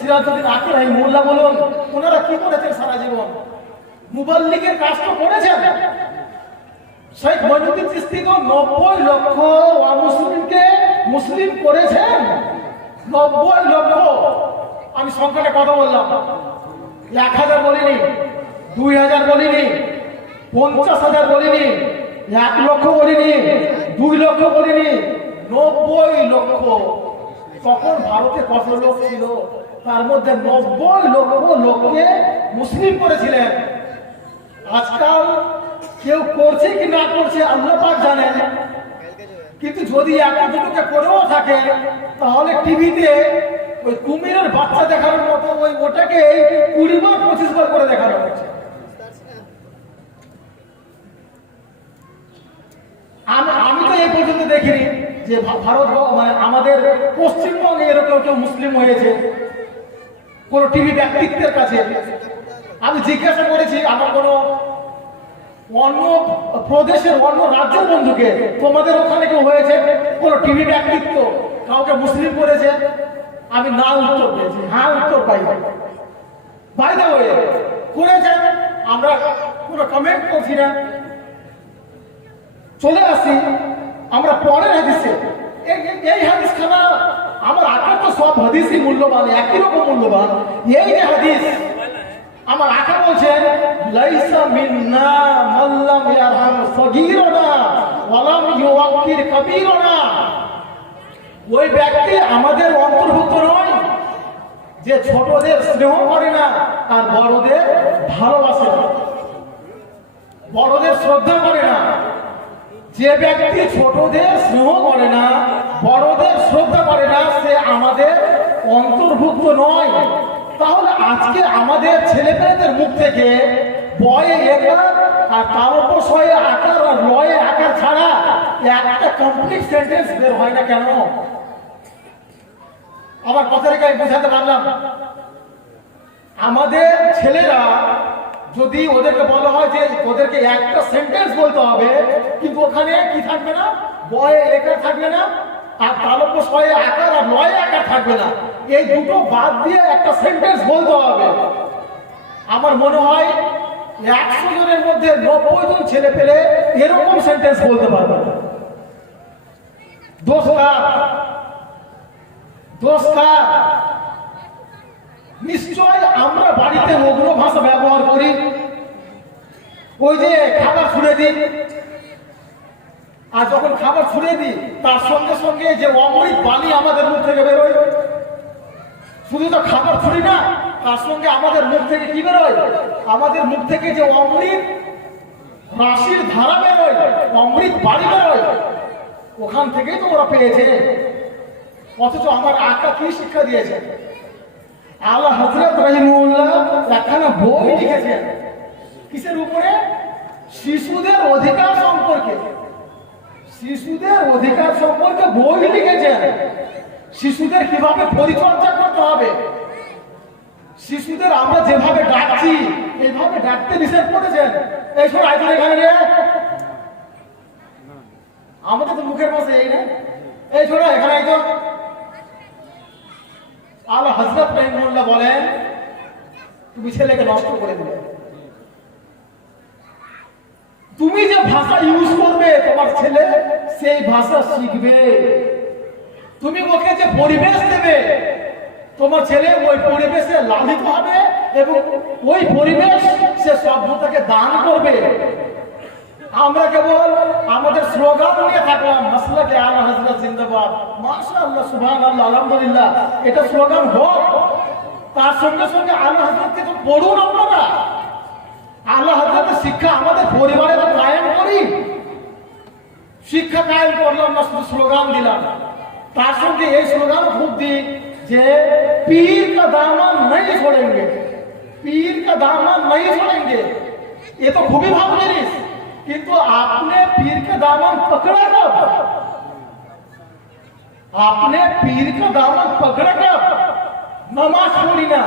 সিরাজউদ্দিন আকির রাহিমাহুল্লাহ বলুন, ওনারা কি করেছেন সারা জীবন? মুবাল্লিগের কাজ তো করেছেন। শেখ মঈনুদ্দিন চিশতি তো 90 লক্ষ অমুসলিমকে মুসলিম করেছেন। 90 লক্ষ। আমি সংখ্যাটা কথা বললাম, 1000 বলিনি, 2000 বলিনি, 50,000 বলিনি, 1 লক্ষ বলিনি, 2 লক্ষ বলিনি, 90 লক্ষ। তখন ভারতে কত লোক ছিল? তার মধ্যে 90 লক্ষ লোককে মুসলিম করেছিলেন। আজকাল কেউ করছে কি না করছে আল্লাহ পাক জানেন। কিন্তু যদি একটা দুটোকে করেও থাকে তাহলে টিভিতে ওই কুমিরের বাচ্চা দেখানোর মতো ওটাকে 20 বার 25 বার করে দেখানো হচ্ছে। আমি তো এই পর্যন্ত দেখিনি যে ভারত মানে আমাদের পশ্চিমবঙ্গে এরকম কেউ মুসলিম হয়েছে কোন টিভি ব্যক্তিত্বের কাছে। আমি জিজ্ঞাসা করেছি আমার কোনো অন্য প্রদেশের অন্য রাজ্যের বন্ধুকে, তোমাদের ওখানে কেউ হয়েছে কোন টিভি ব্যক্তিত্ব কাউকে মুসলিম করেছে? আমি না উত্তর পেয়েছি, হ্যাঁ উত্তর পাই। বাইরে হয়ে করেছে, আমরা কোনো কমেন্ট করছি না। চলে আসি আমরা পরের হাদিসে। এই হাদিসখানা আমার আকার তো সব হাদিসই মূল্যবান, একই রকম মূল্যবান। এই যে হাদিস আমার আকা বলছেন, লাইসা মিন্না মাল্লাম ইয়ারহাম সগীরানা ওয়ালাম ইউওয়াক্কির কাবীরানা। ওই ব্যক্তি আমাদের অন্তর্ভুক্ত নয় যে ছোটদের স্নেহ করে না আর বড়দের ভালোবাসে না, বড়দের শ্রদ্ধা করে না। যে ব্যক্তি ছোটদের স্নেহ করে না, বড়দের শ্রদ্ধা করে না, সে আমাদের অন্তর্ভুক্ত নয়। তাহলে আজকে আমাদের ছেলেমেয়েদের মুখ থেকে বয়ে একার আর তালব্যশয়ে আকার আর লয়ে আকার ছাড়া একটা কমপ্লিট সেন্টেন্স বের হয় না কেন? আমার কথাটাকে আমি বোঝাতে পারলাম? আমাদের ছেলেরা যদি ওদেরকে বলা হয় যে ওদেরকে একটা সেন্টেন্স বলতে হবে, কিন্তু ওখানে কি থাকবে না? বয়ে একার থাকবে না, আর তালব্যশয়ে আকার আর লয়ে আকার থাকবে না। এই দুটো বাদ দিয়ে একটা সেন্টেন্স বলতে হবে। আমার মনে হয় 100 জনের মধ্যে 90 জন ছেলে পেলে এরকম সেন্টেন্স বলতে পারবে। দোস্তার নিশ্চয় আমরা বাড়িতে ওগুলো ভাষা ব্যবহার করি। ওই যে খাবার ছুড়ে দিই, আর যখন খাবার ছুড়ে দিই তার সঙ্গে সঙ্গে যে অমৃত বাণী আমাদের মুখ থেকে বেরোয়। শুধু তো খাবার ছুড়ি না, তার সঙ্গে আমাদের মুখ থেকে কি বেরোয়? আমাদের মুখ থেকে যে অমৃত রাশির ধারা বেরোয়, অমৃত বাণী বেরোয়, ওখান থেকেই তো ওরা পেয়েছে। অথচ আমার আকা কি শিক্ষা দিয়েছে? আল্লাহ হযরত রাহিমাহুল্লাহ একখানা বই লিখেছেন কিসের উপরে? শিশুদের অধিকার সম্পর্কে। শিশুদের অধিকার সম্পর্কে বই লিখেছেন। শিশুদের কিভাবে পরিচর্যা করতে হবে, শিশুদের আমরা যেভাবে ডাকছি এইভাবে ডাকতে নিষেধ করেছেন। এই শোন আইতো এখানে রে, আমাদের তো মুখের পাশে এই না, এই শোন এখানে আইতো। আল্লাহ হযরত রাহিমাহুল্লাহ বলেন, তুমি ছেলেকে নষ্ট করে দিলে। তুমি যে ভাষা ইউজ করবে তোমার ছেলে সেই ভাষা শিখবে। তুমি ওকে যে পরিবেশ দেবে তোমার ছেলে ওই পরিবেশে লালিত হবে এবং ওই পরিবেশ সে সভ্যতাকে দান করবে। আমরা কেবল আমাদের স্লোগান নিয়ে থাকলাম, মাসলাকে আলা হযরত জিন্দাবাদ, মাশাআল্লাহ, সুবহানাল্লাহ, আলহামদুলিল্লাহ, এটা স্লোগান হোক। তার সঙ্গে সঙ্গে আলা হযরতকে তো পড়ুন আপনারা। আলা হযরতের শিক্ষা আমাদের পরিবারে তো কায়েম করি। শিক্ষা কায়েম করলাম না, শুধু স্লোগান দিলাম। তার সঙ্গে এই স্লোগানও খুব দিই যে পীর কা দামান নাই ছোড়েঙ্গে, পীর কা দামান নাই ছোড়েঙ্গে। এ তো খুবই ভালো জিনিস, কিন্তু আপনি পীর কা দামান পকড়া কব? আপনি পীর কা দামান পকড়া কব? নামাজ পড়ি না,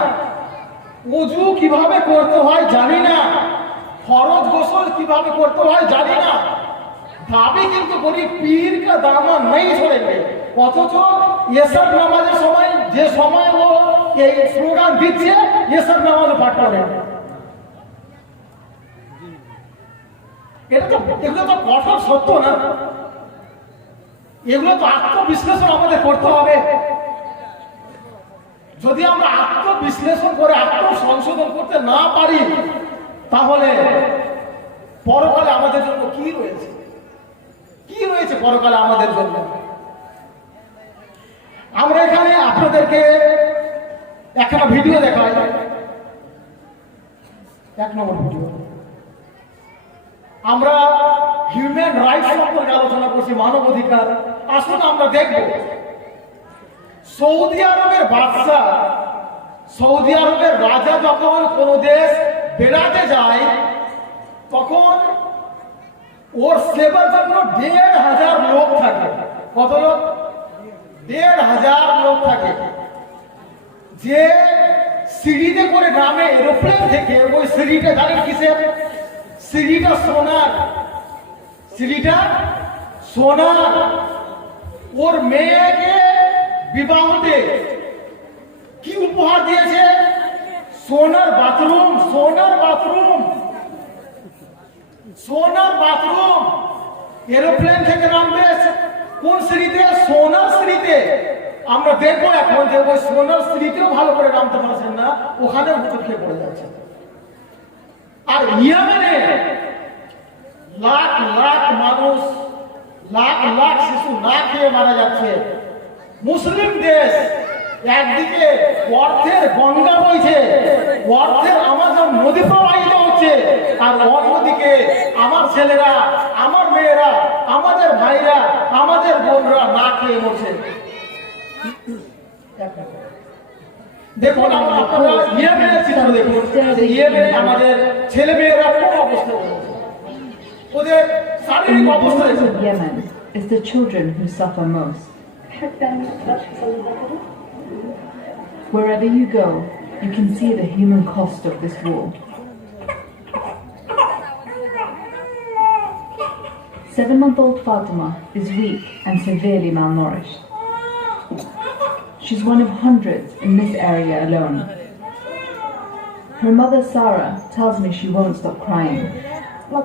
ওযু কিভাবে করতে হয় জানি না, ফরজ গোসল কিভাবে করতে হয় জানি না, দাবি কিন্তু করি পীর কা দামান নাই ছোড়েঙ্গে। অথচ এসব নামাজের সময় যে সময় ও এই স্লোগান দিচ্ছে এসব নামাজে পাঠ করে। এটা তো, এগুলো তো কঠোর সত্য না? এগুলো তো আত্মবিশ্লেষণ আমাদের করতে হবে। যদি আমরা আত্মবিশ্লেষণ করে আত্মসংশোধন করতে না পারি তাহলে পরকালে আমাদের জন্য কি রয়েছে? কি রয়েছে পরকালে আমাদের জন্য? আমরা এখানে আপনাদেরকে একটা ভিডিও দেখাই, 1 নম্বর ভিডিও। আমরা হিউম্যান রাইটস সম্পর্কে আলোচনা করছি, মানব অধিকার। আসুন আমরা দেখব সৌদি আরবের বাদশা, সৌদি আরবের রাজা যখন কোনো দেশ বেড়াতে যায় তখন ওর সেবার জন্য 1500 লোক থাকে। কত লোক? 1500 লোক থাকে। যে সিঁড়িতে করে নামে এরোপ্লেন থেকে, ওই সিঁড়িটা জানেন কিসের? সিঁড়িটা সোনার, সিঁড়িটা সোনার। ওর মেয়েকে বিবাহতে কি উপহার দিয়েছে? সোনার বাথরুম, সোনার বাথরুম, সোনার বাথরুম। এরোপ্লেন থেকে নামবে কোন সিঁড়িতে? সোনার সিঁড়িতে। আমরা দেখবো এখন যে ওই সোনার স্ত্রীকেও ভালো করে নামতে পারছেন না, ওখানে মুখে খেয়ে পড়ে যাচ্ছে। আর ইয়েমেনে লাখ লাখ মানুষ, লাখ লাখ শিশু না খেয়ে মারা যাচ্ছে। মুসলিম দেশ, একদিকে অর্থের গঙ্গা বইছে, অর্থের আমাজন নদী প্রবাহিত হচ্ছে, আর অন্যদিকে আমার ছেলেরা, আমার মেয়েরা, আমাদের ভাইরা, আমাদের বোনরা না খেয়ে মরছে। দেখুন আপনারা ইয়েমেনের চিত্র দেখুন, যে ইয়েমেনে আমাদের ছেলে মেয়েরা কোন অবস্থা রয়েছে, ওদের শারীরিক অবস্থা। Yemen is the children who suffer most. Wherever you go, you can see the human cost of this war. 7-month-old Fatima is weak and severely malnourished. She's one of hundreds in this area alone. Her mother Sarah tells me she won't stop crying. It আমার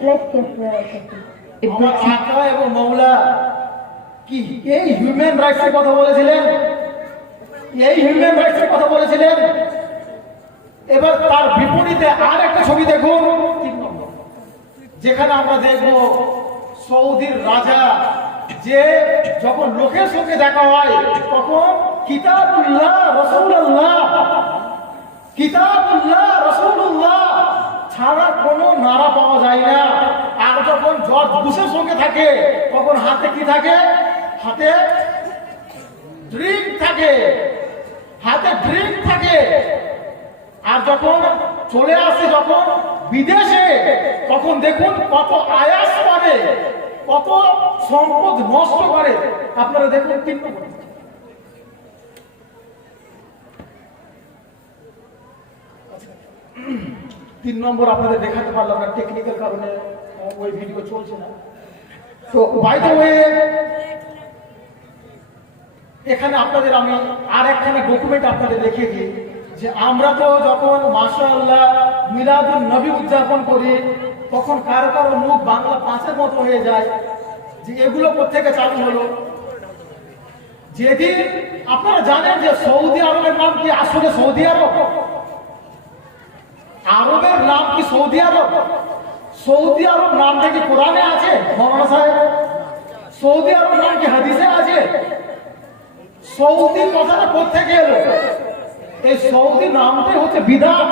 breaks my আকা এবং মওলা কি এই human রাইটসের কথা বলেছিলেন, এই human রাইটসের কথা বলেছিলেন। এবার তার বিপরীতে আর একটা ছবি দেখুন, 3 নম্বর, যেখানে আমরা দেখব সৌদির রাজা, যে যখন লোকের সঙ্গে দেখা হয় তখন কিতাবুল্লাহ রাসূলুল্লাহ, কিতাবুল্লাহ রাসূলুল্লাহ ছাড়া কোনো নারা পাওয়া যায় না। আর যখন জর্জ বুশের সঙ্গে থাকে তখন হাতে কি থাকে? হাতে ড্রিঙ্ক থাকে, হাতে ড্রিঙ্ক থাকে। আর যখন চলে আসে যখন বিদেশে, তখন দেখুন কত আয়াস করে, কত সম্পদ নষ্ট করে। আপনারা দেখুন 3 নম্বর, তিন নম্বর আপনাদের দেখাতে পারলাম না, টেকনিক্যাল কারণে ওই ভিডিও চলছে না। তো বাই দ্য ওয়ে, এখানে আপনাদের আমি আর একখানা ডকুমেন্ট আপনাদের দেখিয়ে দিই, যে আমরা তো যখন মাশাআল্লাহ মিলাদুন নবী উদযাপন করি, তখন কারো কারো মুখ বাংলা 5-এর মতো হয়ে যায়, যে এগুলো কোত্থেকে চালু হলো। যেদিন আপনারা জানেন যে সৌদি আরবের নাম কি আসলে সৌদি আরব, আরবের নাম কি সৌদি আরব? সৌদি আরব নামটা কি কোরআনে আছে মৌলানা সাহেব? সৌদি আরব নাম কি হাদিসে আছে? সৌদি কথাটা কোত্থেকে এলো? এই সৌদি নামটাই হচ্ছে বিদআত।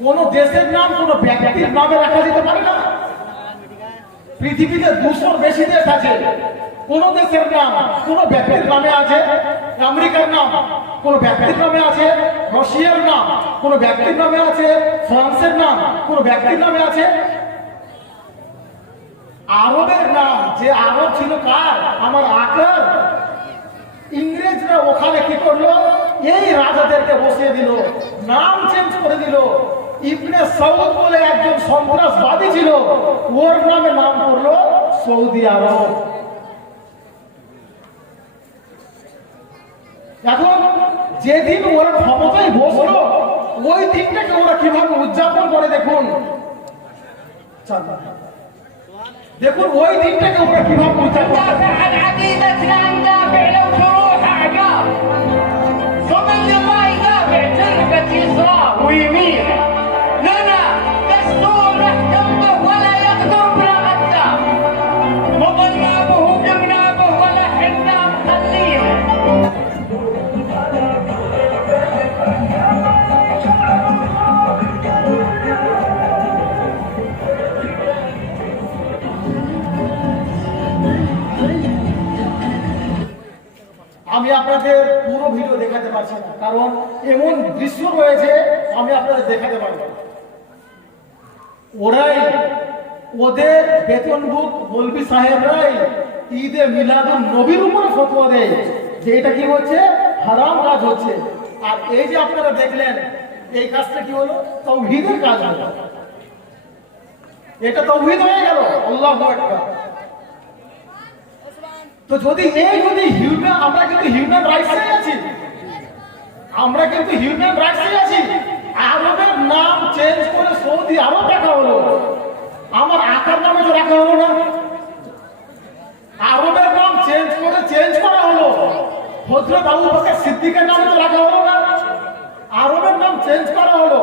কোন দেশের নাম কোন ব্যক্তির নামে রাখা যেতে পারে না। পৃথিবীতে 200-র বেশি দেশ আছে, কোন দেশের নাম কোন ব্যক্তির নামে আছে? আমেরিকার নাম কোন ব্যক্তির নামে আছে? রাশিয়ার নাম কোন ব্যক্তির নামে আছে? ফ্রান্সের নাম কোন ব্যক্তির নামে আছে? আরবের নাম, যে আরব ছিল কার? আমার আকার। ইংরেজরা ওখানে কি করলো? এই রাজাদেরকে বসিয়ে দিল, নাম চেঞ্জ করে দিল। ইবনে সৌদ বলে একজন সন্ত্রাসবাদী ছিল, ওর নামে নাম করলো সৌদি আরব। এখন যেদিন ওরা ক্ষমতায় বসলো, ওই দিনটাকে ওরা কিভাবে উদযাপন করে দেখুন। দেখুন ওই দিনটাকে ওরা কিভাবে উদযাপন করে। فمن يبغى يدافع تربة يسرى ويمين لنا دستور نحكم به ولا يقدر بلا غدا وظلنا به وقمنا به ولا حنا مخليه. আমি আপনাদের পুরো ভিডিও দেখাতে পারছি না, কারণ এমন দৃশ্য রয়েছে আমি আপনাদের দেখাতে পারবো। ওরাই, ওদের বেতনভুক মৌলবি সাহেবরাই ঈদে মিলাদুন নবীর উপরে ফতোয়া দেয় যে এটা কি হচ্ছে, হারাম কাজ হচ্ছে। আর এই যে আপনারা দেখলেন, এই কাজটা কি হলো? তাওহীদের কাজ হলো। এটা তাওহীদ হয়ে গেল। আল্লাহু আকবার। তো যদি হিউম্যান, আমরা কিন্তু হিউম্যান রাইটসে আছি, আমরা কিন্তু হিউম্যান রাইটসে আছি। আরবের নাম চেঞ্জ করে সৌদি আরব রাখা হলো, আমার আকার নামে তো রাখা হলো না। আরবের নাম চেঞ্জ করা হলো, হযরত আবু বকর সিদ্দিকের নামে তো রাখা হলো না, আরবের নাম চেঞ্জ করা হলো,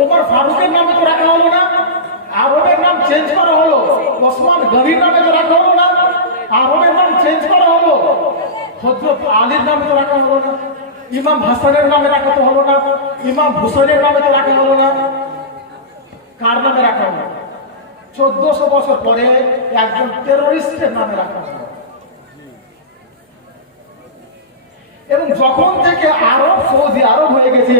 ওমর ফারুকের নামে তো রাখা হলো না, আরবের নাম চেঞ্জ করা হলো, ওসমান গনির নামে তো রাখা হলো না, আরবের নাম চেঞ্জ করা হলো, হযরত আলীর নামে তো রাখা হলো না, ইমাম হাসানের নামে রাখা তো হলো না, ইমাম হুসাইনের নামে তো রাখা হলো না, কার নামে রাখা হলো? 1400 বছর পরে একজন টেরোরিস্টের নামে রাখা হলো। এবং যখন থেকে আরব সৌদি আরব হয়ে গেছে,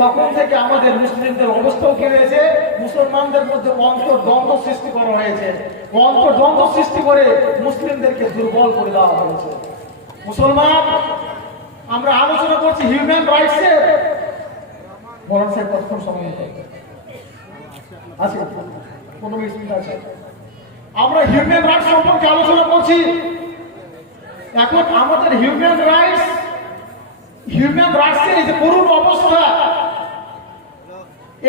তখন থেকে আমাদের মুসলিমদের অবস্থাও কি হয়েছে? মুসলমানদের মধ্যে অন্তর্দ্বন্দ্ব সৃষ্টি করা হয়েছে, অন্তর্দ্বন্দ্ব সৃষ্টি করে মুসলিমদেরকে দুর্বল করে দেওয়া হয়েছে। মুসলমান, আমরা আলোচনা করছি হিউম্যান রাইটসের, বরং সে কতক্ষণ সময় আছে, 15 মিনিট আছে। আমরা হিউম্যান রাইটস সম্পর্কে আলোচনা করছি। এখন আমাদের হিউম্যান রাইটসের এই যে করুণ অবস্থা,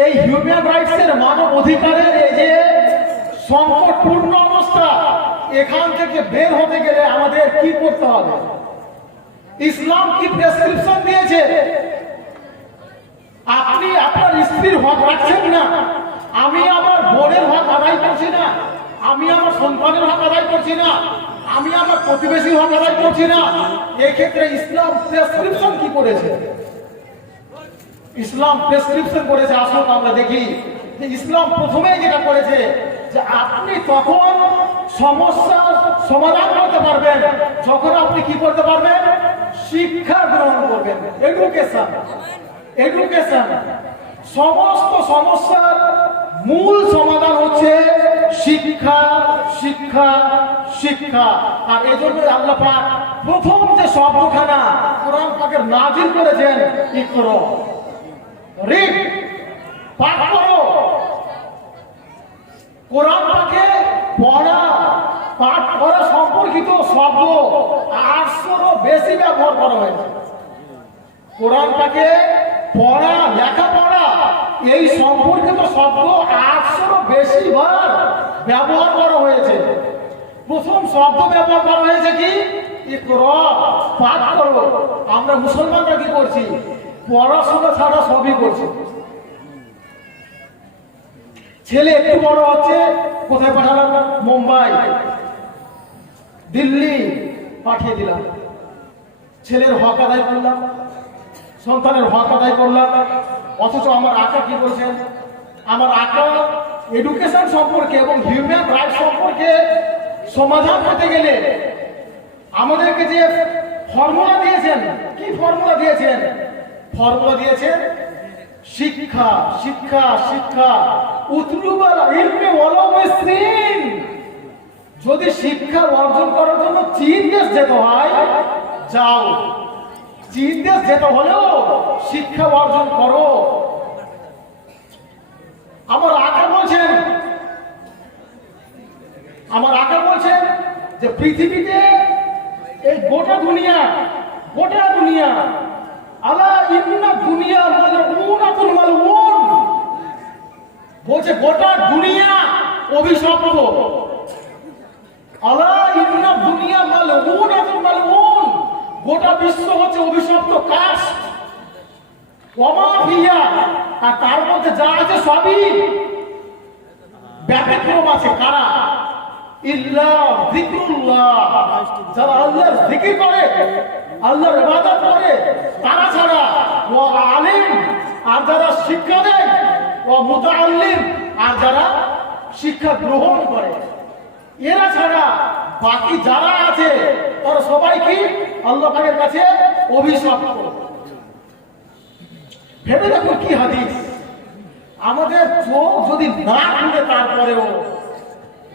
এই হিউম্যান রাইটসের মানব অধিকারের এই যে সংকটপূর্ণ অবস্থা, এখান থেকে বের হতে গেলে আমাদের কি করতে হবে? ইসলাম কি প্রেসক্রিপশন দিয়েছে? আপনি আপনার স্ত্রীর হক রাখছেন না, আমি আমার বোনের হক আদায় করছি না, আমি আমার সন্তানের হক আদায় করছি না, আমি আমার প্রতিবেশীর হক আদায় করছি না, এক্ষেত্রে ইসলাম প্রেসক্রিপশন কি করেছে? ইসলাম প্রেসক্রিপশন করেছে, আসুন আমরা দেখি যে ইসলাম প্রথমেই যেটা করেছে যে আপনি তখন সমস্যা সমাধান করতে পারবেন যখন আপনি কি করতে পারবেন? শিক্ষা গ্রহণ করবেন, এডুকেশন। সমস্ত সমস্যার মূল সমাধান হচ্ছে শিক্ষা, শিক্ষা, শিক্ষা। আর এজন্য আল্লাহ পাক প্রথম যে শব্দখানা কোরআন পাকের নাজিল করেছেন, ইকরা, রিড, পাঠ করো। কোরআন পাকে পড়া, পাঠ করা সম্পর্কিত শব্দ 800-রও বেশি ব্যবহার করা হয়েছে। কোরআন পাকে পড়া, লেখাপড়া এই সম্পর্কিত শব্দ 800-রও বেশি বার ব্যবহার করা হয়েছে। প্রথম শব্দ ব্যবহার করা হয়েছে কি? ইকরা, পাঠ করো। আমরা মুসলমানরা কি করছি? পড়াশোনা ছাড়া সবই করছি। ছেলে একটু বড় হচ্ছে, কোথায় পাঠালাম? মুম্বাই, দিল্লি পাঠিয়ে দিলাম। ছেলের হক আদায় করলাম, সন্তানের হক আদায় করলাম। অথচ আমার আকা কি বলছেন? আমার আকা এডুকেশন সম্পর্কে এবং হিউম্যান রাইট সম্পর্কে সমাধান করতে গেলে আমাদেরকে যে ফর্মুলা দিয়েছেন, কি ফর্মুলা দিয়েছেন? ফর্মুলা দিয়েছেন শিক্ষা, শিক্ষা, শিক্ষা। উতলুবাল ইলমে ওয়ালাউ বিসিন। যদি শিক্ষা অর্জন করার জন্য চীন দেশ যেতে হয়, যাও। চীন দেশ যেতে হলেও শিক্ষা অর্জন করো। আমার আকা বলছেন যে পৃথিবীতে এই গোটা দুনিয়া আলা ইন্না দুনিয়া মালউনাতুল মালউন, বলছে গোটা দুনিয়া অভিশপ্ত। আলা ইন্না দুনিয়া মালউনাতুল মালউন, গোটা বিশ্ব হচ্ছে অভিশপ্ত কাস্ট। ওমা ফিয়া, আর তার মধ্যে যা আছে সবই ব্যতিক্রম আছে। কারা? ইল্লা যিকরুল্লাহ, যারা আল্লাহর জিকির করে, আল্লাহর ইবাদত করে, তারা ছাড়া। ওয়া আলিম, আর যারা শিক্ষা দেয়। ওয়া মুতাআল্লিম, আর যারা শিক্ষা গ্রহণ করে। এরা ছাড়া বাকি যারা আছে তারা সবাই কি আল্লাহ পাকের কাছে অভিশপ্ত। ভেবে দেখো কি হাদিস। আমাদের চোখ যদি না খুলে, তারপরেও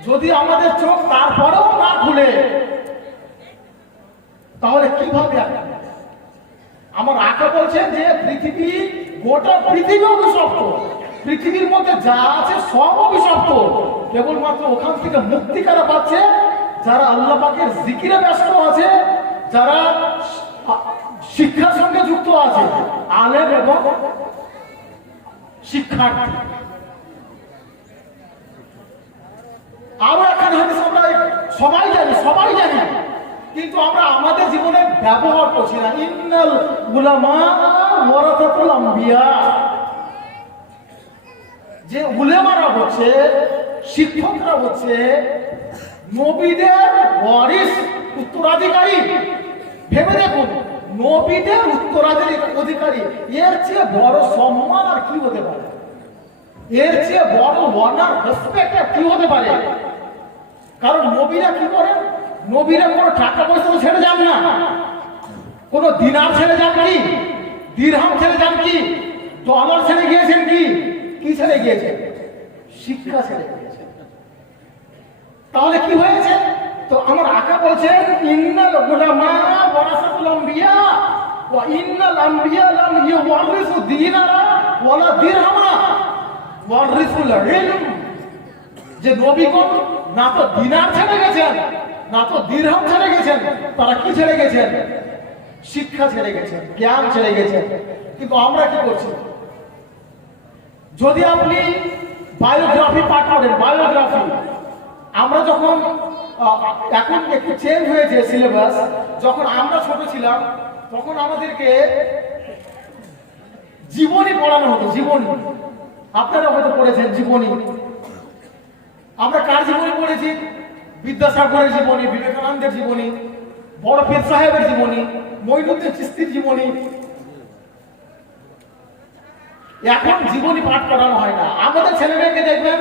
যদি আমাদের চোখ তারপরেও না খুলে, তাহলে কিভাবে? আমার আকা বলছেন যে পৃথিবী, গোটা পৃথিবী অভিশপ্ত। পৃথিবীর মধ্যে যা আছে সব অভিশপ্ত। কেবলমাত্র ওখান থেকে মুক্তি কারা পাচ্ছে? যারা আল্লাহ পাকের জিকিরে ব্যস্ত আছে, যারা শিক্ষার সঙ্গে যুক্ত আছে, আলেম এবং শিক্ষার্থী। আরো একখানে হাদিস আমরা সবাই জানি কিন্তু আমরা আমাদের জীবনে ব্যবহার করছি না। ইন্নাল উলামা ওয়ারাসাতুল আম্বিয়া, যে উলেমারা হচ্ছে, শিক্ষকরা হচ্ছে নবীদের ওয়ারিস, উত্তরাধিকারী। ভেবে দেখুন, নবীদের উত্তরাধিকারী, এর চেয়ে বড় সম্মান আর কি হতে পারে? এর চেয়ে বড় অনার, রেসপেক্ট আর কি হতে পারে? কারণ নবীরা কি করেন? নবীরা কোনো টাকা পয়সা তো ছেড়ে যান না, কোনো দিনার ছেড়ে যান কি, দিরহাম ছেড়ে যান কি, ডলার ছেড়ে গিয়েছেন কি, কি ছেড়ে গিয়েছেন? শিক্ষা ছেড়ে গিয়েছেন। তাহলে কি হয়েছে? তো আমার আকা বলছেন ইন্নাল উলামা ওয়ারাসাতুল আম্বিয়া ওয়া ইন্নাল আম্বিয়া লাম ইউওয়ারিসু দিনারা ওয়ালা দিরহামা ওয়ারিসুল ইলম। যে নবীগণ না তো দিনার ছেড়ে গেছেন, না তো দিরহাম ছেড়ে গেছেন, তারা কি ছেড়ে গেছেন? শিক্ষা ছেড়ে গেছেন, জ্ঞান ছেড়ে গেছেন। কিন্তু আমরা কি করছি? যদি আপনি বায়োগ্রাফি পাঠ করেন, বায়োগ্রাফি, আমরা যখন এখন একটু চেঞ্জ হয়েছে সিলেবাস, যখন আমরা ছোট ছিলাম তখন আমাদেরকে জীবনী পড়ানো হতো। জীবনী আপনারা হয়তো পড়েছেন জীবনী। আমরা কার জীবনী পড়েছি? বিদ্যাসাগরের জীবনী, বিবেকানন্দের জীবনী, বড় পীর সাহেবের জীবনী, মঈনুদ্দিন চিশতির জীবনী। এখন জীবনী পাঠ করানো হয় না। আমাদের ছেলে মেয়েকে দেখবেন,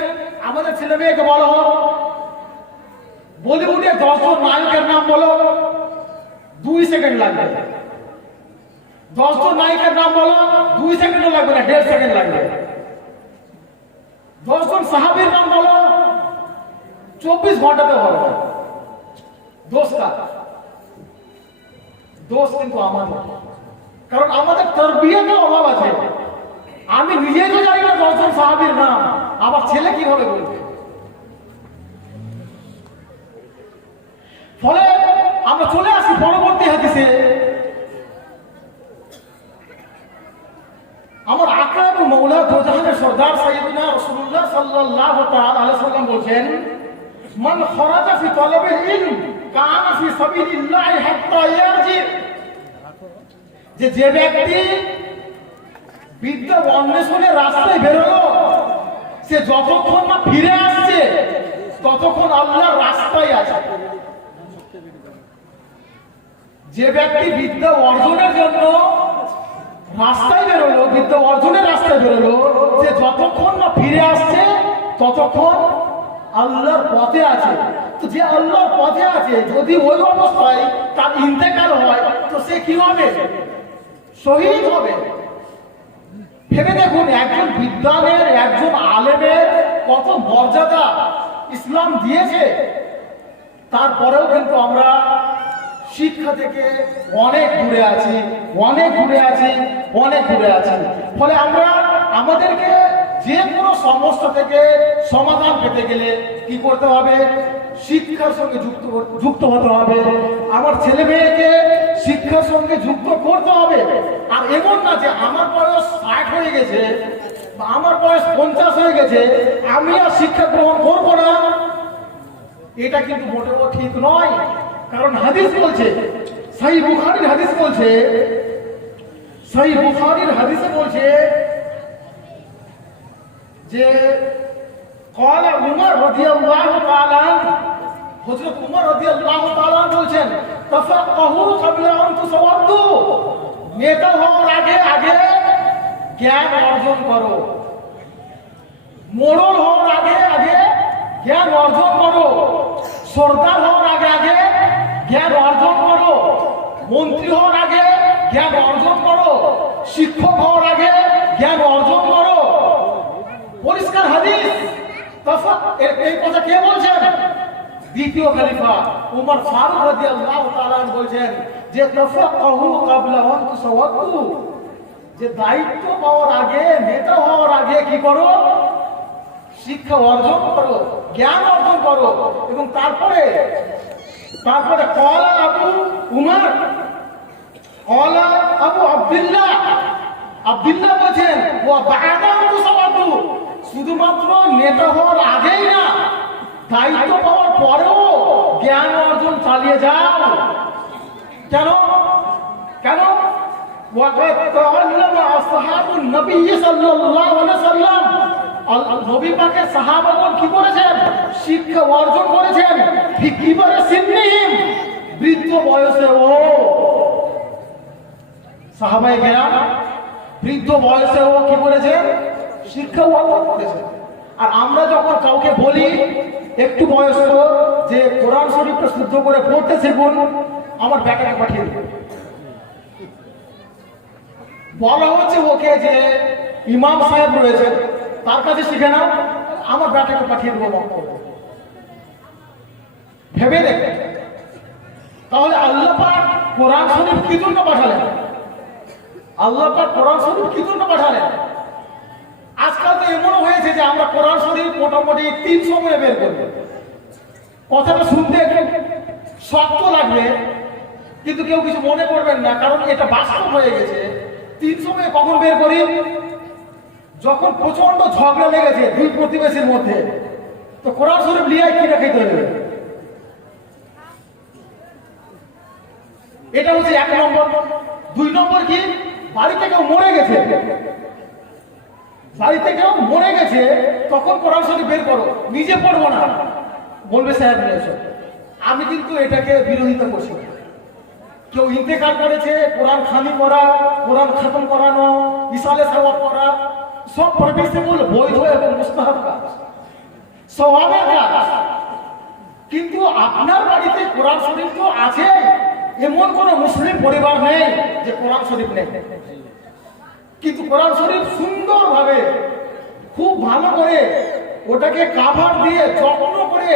আমাদের ছেলে মেয়েকে বলো বলিউডে 10 জন নায়কের নাম বলো, 2 সেকেন্ড লাগবে। 10 জন নায়কের নাম বলো, 2 সেকেন্ডও লাগবে না, 1.5 সেকেন্ড লাগবে। 10 জন সাহাবীর নাম বলো, 24 ঘন্টাতে হবে। দোষ কার? দোষ কিন্তু আমাদের, কারণ আমাদের তরবিয়তের অভাব আছে। আমি নিজেই তো জানি না 10 জন সাহাবীর নাম, আমার ছেলে কিভাবে বলবে? ফলে আমরা চলে আসি পরবর্তী হাদিসে। আমার আকরা এবং মৌলা দোজাহানের সরদার সাইয়্যিদুনা রাসূলুল্লাহ সাল্লাল্লাহু তাআলা আলাইহি সাল্লাম বলেন, মান খরাজা ফি তালাবিল ইলম কানা ফি সাবিলিল্লাহি হাত্তা ইয়ারজি। যে ব্যক্তি বিদ্যা অন্বেষণের রাস্তায় বেরোলো, সে যতক্ষণ না ফিরে আসছে ততক্ষণ আল্লাহর রাস্তায় আছে। যে ব্যক্তি বিদ্যা অর্জনের জন্য রাস্তায় বেরোলো, বিদ্যা অর্জনের রাস্তায় বেরোলো, সে যতক্ষণ না ফিরে আসছে ততক্ষণ আল্লাহর পথে আছে। তো যে আল্লাহর পথে আছে, যদি ওই অবস্থায় তার ইন্তেকাল হয় তো সে কি হবে? শহীদ হবে। ভেবে দেখুন, একজন বিদ্বানের, একজন আলেমের কত মর্যাদা ইসলাম দিয়েছে। তারপরেও কিন্তু আমরা শিক্ষা থেকে অনেক দূরে আছি, অনেক দূরে আছি, অনেক দূরে আছি। ফলে আমরা আমাদেরকে যে কোনো সমস্যা থেকে সমাধান পেতে গেলে কি করতে হবে? শিক্ষার সঙ্গে যুক্ত হতে হবে। আমার ছেলে মেয়েকে শিক্ষার সঙ্গে যুক্ত করতে হবে। আর এমন না যে আমার বয়স 60 হয়ে গেছে বা আমার বয়স 50 হয়ে গেছে, আমি আর শিক্ষা গ্রহণ করবো না, এটা কিন্তু মোটেও ঠিক নয়। কারণ হাদিস বলছে, সহিহ বুখারীর হাদিস বলছে, সহিহ বুখারীর হাদিসে বলছে যে قال উমর রাদিয়াল্লাহু তাআলা, হযরত উমর রাদিয়াল্লাহু তাআলা বলছেন, তাফাক্কাহু ক্বাবলা আন তুসাওয়াদু। নেতা হওয়ার আগে আগে জ্ঞান অর্জন করো। মোড়ল হওয়ার আগে আগে জ্ঞান অর্জন করো। সরদার হওয়ার আগে আগে জ্ঞান অর্জন করো। মন্ত্রী হওয়ার আগে জ্ঞান অর্জন করো। শিক্ষক হওয়ার আগে জ্ঞান অর্জন করো। পরিষ্কার হাদিস। এই কথা কে বলছেন? দ্বিতীয় খলিফা উমর ফারুক রাদিয়াল্লাহু তাআলা বলছেন যে তাফাক্কাহু ক্বাবলা আন তুসাওয়াদু, যে দায়িত্ব পাওয়ার আগে, নেতা হওয়ার আগে কি করো? শিক্ষা অর্জন করো, জ্ঞান অর্জন করো। এবং তারপরে ক্বালা আবু উমর, ক্বালা আবু আব্দুল্লাহ, আব্দুল্লাহ বলেন ওয়া বা'দা আন তুসাওয়াদু, শুধুমাত্র নেতা হওয়ার আগেই না, দায়িত্ব পাওয়ার পরেও জ্ঞান অর্জন চালিয়ে যাও। কেন কেন ওয়াকাত তাআল্লামা আসহাবুন নবী সাল্লাল্লাহু আলাইহি ওয়াসাল্লাম, নবী পাকের সাহাবাগণ কি করেছেন? শিক্ষা অর্জন করেছেন। কিবারে সিন্নিহিম, বৃদ্ধ বয়সে ও সাহাবায়ে কেরাম বৃদ্ধ বয়সে ও কি করেছেন? শিক্ষা অর্জন করেছেন। আর আমরা যখন কাউকে বলি একটু বয়স্ক যে কোরআন শরীফটা শুদ্ধ করে পড়তে শিখুন, আমার বেটাকে পাঠিয়ে দিন। বলা হচ্ছে ওকে যে ইমাম সাহেব রয়েছেন তার কাছে শিখে নাও, আমার বেটাকে পাঠিয়ে দেবো মক্কা। ভেবে দেখে তাহলে আল্লাহ পাক কোরআন শরীফ কি জন্য পাঠালেন? আল্লাহ পাক কোরআন শরীফ কি জন্য পাঠালেন? আজকাল তো এমনও হয়েছে যে আমরা কোরআন শরীফ মোটামুটি 3 সময়ে বের করি। কথাটা শুনতে একটু শক্ত লাগবে, কিন্তু কেউ কিছু মনে করবেন না, কারণ এটা বাস্তব হয়ে গেছে। 3 সময়ে কখন বের করি? যখন প্রচন্ড ঝগড়া লেগেছে দুই প্রতিবেশীর মধ্যে, তো কোরআন শরীফ লিয়ে কিনে খেতে হবে। এটা হচ্ছে 1 নম্বর। 2 নম্বর কি? বাড়িতে কেউ মরে গেছে, বাড়িতে কেউ মরে গেছে, তখন কোরআন শরীফ বের করো। নিজে পড়বো না, বলবে সাহেব নিয়ে এসো। আমি কিন্তু এটাকে বিরোধিতা করছি না। কেউ ইন্তেকাল করেছে, কোরআন খানি করা, কোরআন খতম করানো, ইসালে সওয়াব করা, সব পারমিসিবল, বৈধ এবং মুস্তাহাব কাজ, সওয়াবের কাজ। কিন্তু আপনার বাড়িতে কোরআন শরীফ তো আছে, এমন কোন মুসলিম পরিবার নেই যে কোরআন শরীফ নেই। কিন্তু কোরআন শরীফ সুন্দরভাবে খুব ভালো করে ওটাকে কাভার দিয়ে যত্ন করে,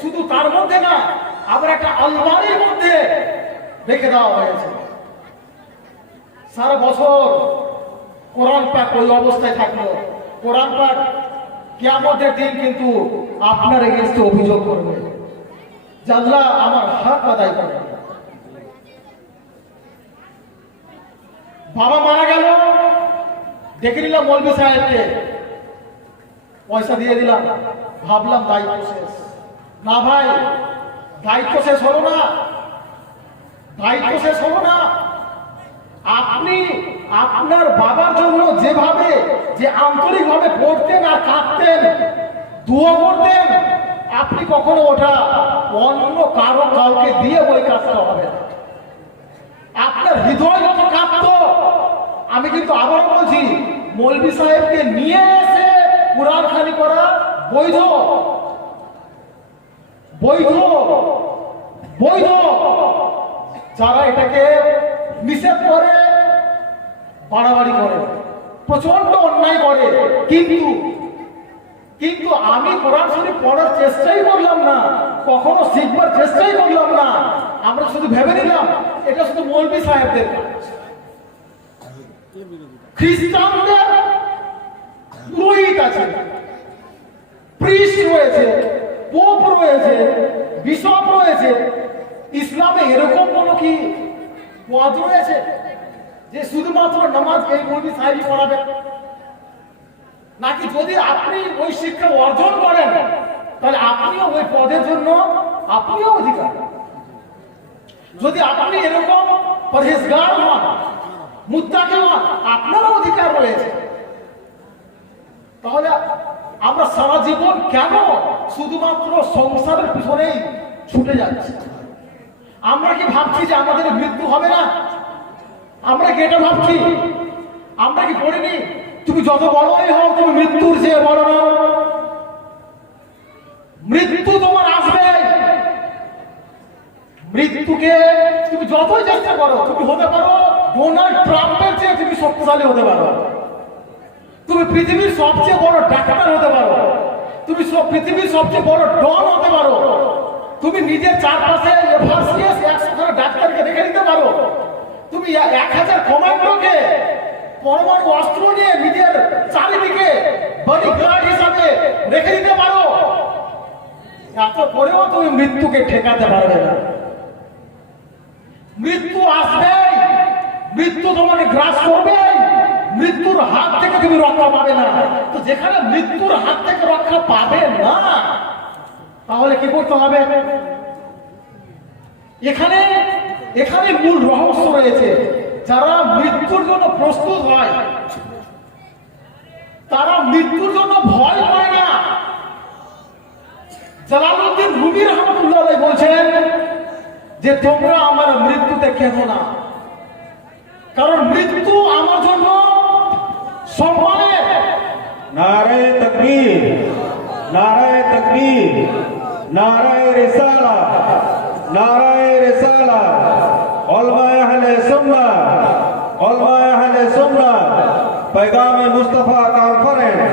শুধু তার মধ্যে না, আবার একটা আলমারির মধ্যে রেখে দেওয়া হয়েছে। সারা বছর কোরআন পাক ওই অবস্থায় থাকলো। কোরআন পাক কিয়ামতের দিন কিন্তু আপনার এগেইনস্টে অভিযোগ করবে যে আল্লাহ আমার হক আদায় করে। বাবা মারা গেল, ডেকে নিলাম মৌলভী সাহেবকে, পয়সা দিয়ে দিলাম, ভাবলাম দায়িত্ব শেষ। না ভাই, দায়িত্ব শেষ হলো না, দায়িত্ব শেষ হলো না। আপনি আপনার বাবার জন্য যেভাবে, যে আন্তরিকভাবে পড়তেন আর কাঁদতেন, দোয়া করতেন, আপনি কখনো ওটা অন্য কাউকে দিয়ে ওই কাজটা হবে না। আপনার হৃদয় যত কাঁদত, আমি কিন্তু আবারও বলছি, মৌলভী সাহেবকে নিয়ে এসে কোরআন খানি করা বৈধ, বৈধ, বৈধ। যারা এটাকে নিষেধ করে, বাড়াবাড়ি করে, প্রচন্ড অন্যায় করে, কিন্তু আমি কোরআন শরীফ পড়ার চেষ্টাই করলাম না, কখনো শিখবার চেষ্টাই করলাম না। আমরা শুধু ভেবে নিলাম এটা শুধু মৌলভী সাহেবদের কাজ। খ্রিস্টানদের পুরোহিত আছে, প্রিস্ট রয়েছে, পোপ রয়েছে, বিশপ রয়েছে। ইসলামে এরকম কোন কি পদ রয়েছে যে শুধুমাত্র নামাজ এই মৌলভী সাহেবই পড়াবে? নাকি যদি আপনি ওই শিক্ষা অর্জন করেন, তাহলে আপনিও ওই পদের জন্য আপনিও অধিকার। যদি আপনি এরকম পরহেজগার হন, মুত্তাকি হন, আপনারও অধিকার রয়েছে। তাহলে আমরা সারা জীবন কেন শুধুমাত্র সংসারের পিছনেই ছুটে যাচ্ছি? আমরা কি ভাবছি যে আমাদের মৃত্যু হবে না? আমরা কি এটা ভাবছি? আমরা কি পড়িনি তুমি যত বড়ই হও তুমি মৃত্যুর চেয়ে বড় নও? মৃত্যু তোমার আসবে। মৃত্যুকে তুমি যতই চেষ্টা করো, তুমি হতে পারো ডোনাল্ড ট্রাম্পের চেয়ে তুমি শক্তিশালী হতে পারো, তুমি পৃথিবীর সবচেয়ে বড় ডাক্তার হতে পারো, তুমি পৃথিবীর সবচেয়ে বড় ডন হতে পারো, তুমি নিজের চারপাশে এভারসিয়াস 100 ডাক্তারকে রেখে দিতে পারো, তুমি 1000 কমান্ডোকে পরমাণু অস্ত্র নিয়ে নিজের চারিদিকে বডিগার্ড হিসাবে রেখে দিতে পারো। এত করেও তুমি মৃত্যুকে ঠেকাতে পারবে না। মৃত্যু আসবে, মৃত্যু তোমাকে গ্রাস করবে, মৃত্যুর হাত থেকে তুমি রক্ষা পাবে না। তো যেখানে মৃত্যুর হাত থেকে রক্ষা পাবে না, তাহলে কি করতে হবে? এখানে এখানে মূল রহস্য রয়েছে। যারা মৃত্যুর জন্য প্রস্তুত হয় তারা মৃত্যুর জন্য ভয় পায় না। জালালউদ্দিন রুমি রহমাতুল্লাহ আলাইহি বলছেন যে তোমরা আমার মৃত্যুতে কেঁদো না, কারণ মৃত্যু আমার জন্য সম্মানের। नारे तकबीर, नारे तकबीर, नारे रिसाला, नारे रिसाला, उलमाए अहले सुन्नत, उलमाए अहले सुन्नत, पैगाम-ए मुस्तफा कॉन्फ्रेंस,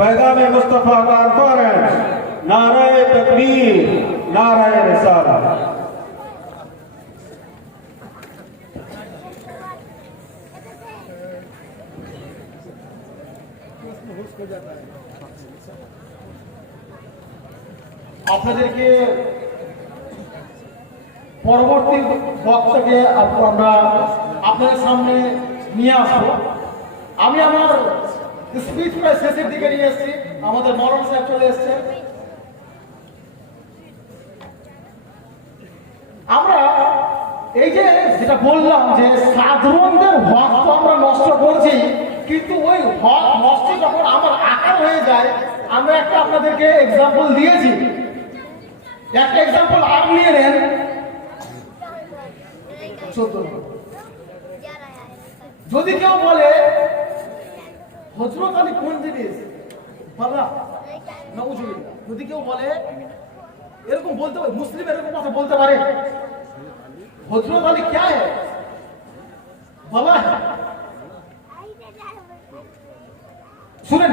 पैगाम-ए मुस्तफा कॉन्फ्रेंस, नारे तकबीर, नारे रिसाला। আপনাদেরকে পরবর্তী বক্তাকে আমরা আপনাদের সামনে নিয়ে আসবো। আমি আমার স্পিচ প্রায় শেষের দিকে নিয়ে এসেছি। আমাদের মরণ সাহেব চলে এসছে। আমরা এই যে যেটা বললাম যে সাধারণদের হক তো আমরা নষ্ট করছি, কিন্তু ওই হক নষ্ট যখন আমার আকার হয়ে যায়, আমরা একটা আপনাদেরকে এক্সাম্পল দিয়েছি। একটা এক্সাম্পল আর নিয়ে নেন। 14 যদি কেউ বলে হযরত আলী কোন জিনিস বলা নাউজুবিল্লাহ, যদি কেউ বলে এরকম বলতে পারে, মুসলিম এরকম কথা বলতে পারে হযরত আলী क्या है বলা है। सुनें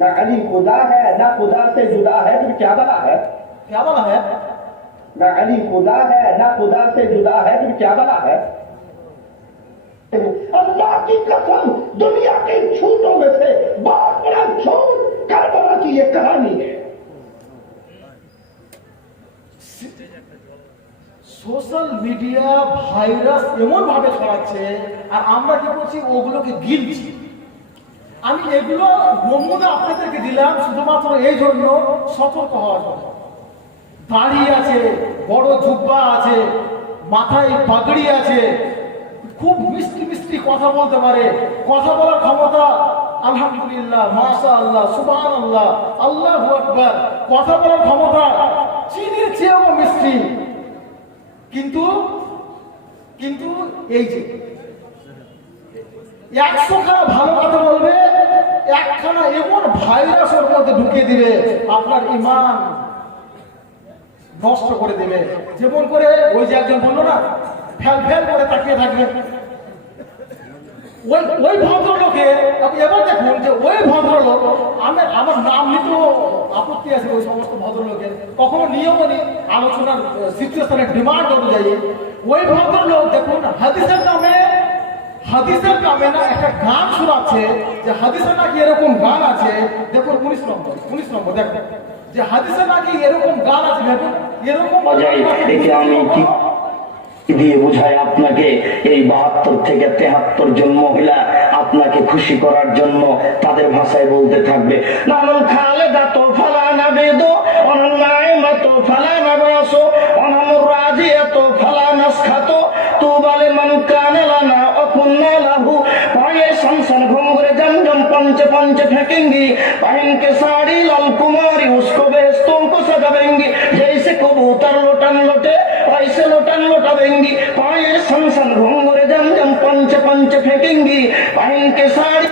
ना अली खुदा है ना खुदा से जुदा है, फिर क्या बला है। क्या बला है। ना अली खुदा है ना खुदा से जुदा है, फिर क्या बला है। अल्लाह की कसम, दुनिया के झूठों में से बहुत बड़ा झूठ करबला की ये कहानी है। সোশ্যাল মিডিয়া ভাইরাস এমন ভাবে ছড়াচ্ছে, আর আমরা কি করছি, ওগুলোকে গিলছি। আমি এগুলো নমুনা আপনাদেরকে দিলাম শুধুমাত্র এই জন্য সতর্ক হওয়ার জন্য। দাড়ি আছে, বড় জুব্বা আছে, মাথায় পাগড়ি আছে, খুব মিষ্টি মিষ্টি কথা বলতে পারে, কথা বলার ক্ষমতা আলহামদুলিল্লাহ, মাশাআল্লাহ, সুবহানাল্লাহ, আল্লাহু আকবার, কথা বলার ক্ষমতা চিনির চেয়েও মিষ্টি। কিন্তু কিন্তু এই যে 100খানা ভালো কথা বলবে, একখানা এমন ভাইরাস ওর মধ্যে ঢুকিয়ে দিবে, আপনার ঈমান নষ্ট করে দেবে। যেমন করে ওই যে একজন বললো না, ফেল ফেল করে তাকিয়ে থাকবে। ওই ভদ্রলোকের আপনি এবার দেখুন যে ওই ভদ্রলোক, আমার নাম নিতেও আপত্তি আছে ওই সমস্ত ভদ্রলোকের, কখনো নিয়মও নেই, আলোচনার সিচুয়েশনের ডিমান্ড অনুযায়ী ওই ভদ্রলোক দেখুন হাদিসের নামে না একটা গান শোনাচ্ছে, যে হাদিসের নাকি এরকম গান আছে। দেখুন 19 নম্বর দেখুন যে হাদিসের নাকি এরকম গান আছে। দেখুন এরকম আমি কি দিয়ে বুঝাই আপনাকে, এই 72 থেকে 73 জন মহিলা আপনাকে খুশি করার জন্য তাদের ভাষায় বলতে থাকবে, নানুল খালেদা তো ফালানা বেদো অনাল নাইমা তো ফালানা বাসো অনামুর রাজিয়া তো ফালানা খাতো তু বালে মান কানা লানা অকুন্না লাহু পায়ে সংসন ঘুমরে জমজম पंच पंच फेंकेंगी पहन के साड़ी लाल कुमारी उसको बेहस्तों को सजावेंगी जैसे कबूतर लोटन लोटे वैसे लोटन लोटावेंगी पाए सन सन घुंघरे जम जम पंच पंच फेंकेंगी पहन के साड़ी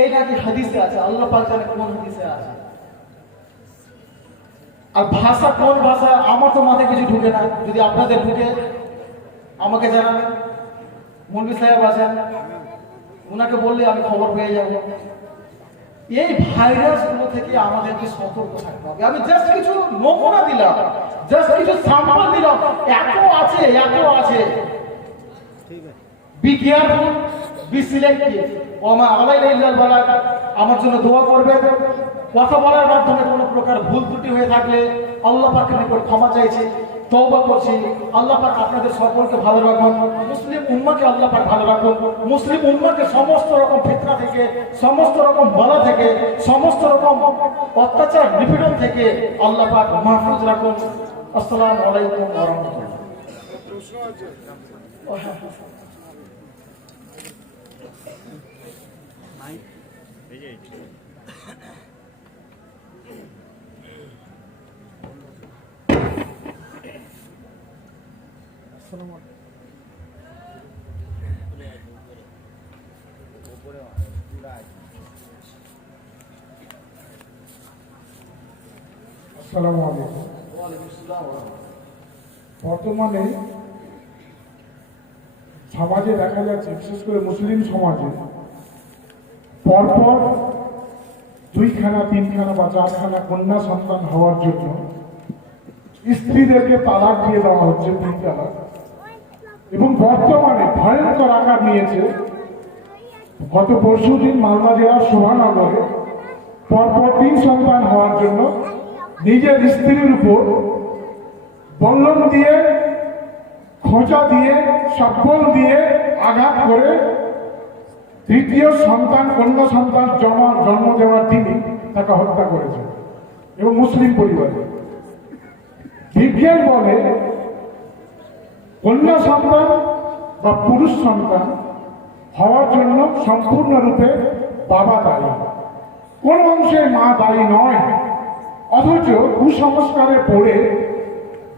এই নাকি হাদিসে আছে। আল্লাহ পাক জানে কোন হাদিসে আছে। আর ভাষা কোন ভাষা আমার তো মাথায় কিছু ঢুকে না। যদি আপনাদের ঢুকে আমাকে জানাবেন। মৌলভী সাহেব আছেন, ওনাকে বললে আমি খবর পেয়ে যাব। এই ভাইরাসগুলো থেকে আমাদেরকে সতর্ক থাকতে হবে। আমি জাস্ট কিছু নমুনা দিলাম, জাস্ট কিছু স্যাম্পল দিলাম। এত আছে। Be careful, be selective. ওমা আলাইনা ইল্লাল বালাগ। আমার জন্য দোয়া করবেন। কথা বলার মাধ্যমে কোনো প্রকার ভুল ত্রুটি হয়ে থাকলে আল্লাহ পাকের নিকট ক্ষমা চাইছি। তওবা করছি, আল্লাহ পাক আপনাদের সকলকে ভালো রাখুন, মুসলিম উম্মাহকে আল্লাহ পাক ভালো রাখুন, মুসলিম উম্মাহকে সমস্ত রকম ফিতনা থেকে, সমস্ত রকম বালা থেকে, সমস্ত রকম অত্যাচার নিপীড়ন থেকে আল্লাহ পাক মাহফুজ রাখুন। আসসালামু আলাইকুম ওয়া রাহমাতুল্লাহ। আসসালামু আলাইকুম। বর্তমানে সমাজে দেখা যাচ্ছে, বিশেষ করে মুসলিম সমাজে পরপর 2খানা 3খানা বা 4খানা কন্যা সন্তান হওয়ার জন্য স্ত্রীদেরকে তালাক দিয়ে দেওয়া হচ্ছে, 3 তালাক। এবং বর্তমানে ভয়ঙ্কর আকার নিয়েছে। গত পরশুদিন মালদা জেলার শোভানগরে পরপর 3 সন্তান হওয়ার জন্য নিজের স্ত্রীর উপর বল্লম দিয়ে, খোঁচা দিয়ে, শাবল দিয়ে আঘাত করে 3য় সন্তান, কন্যা সন্তান জন্ম দেওয়ার দিনই তাকে হত্যা করেছে, এবং মুসলিম পরিবারে। বিজ্ঞান বলে কন্যা সন্তান বা পুরুষ সন্তান হওয়ার জন্য সম্পূর্ণরূপে বাবা দায়ী, কোন অংশে মা দায়ী নয়। অথচ কুসংস্কারে পড়ে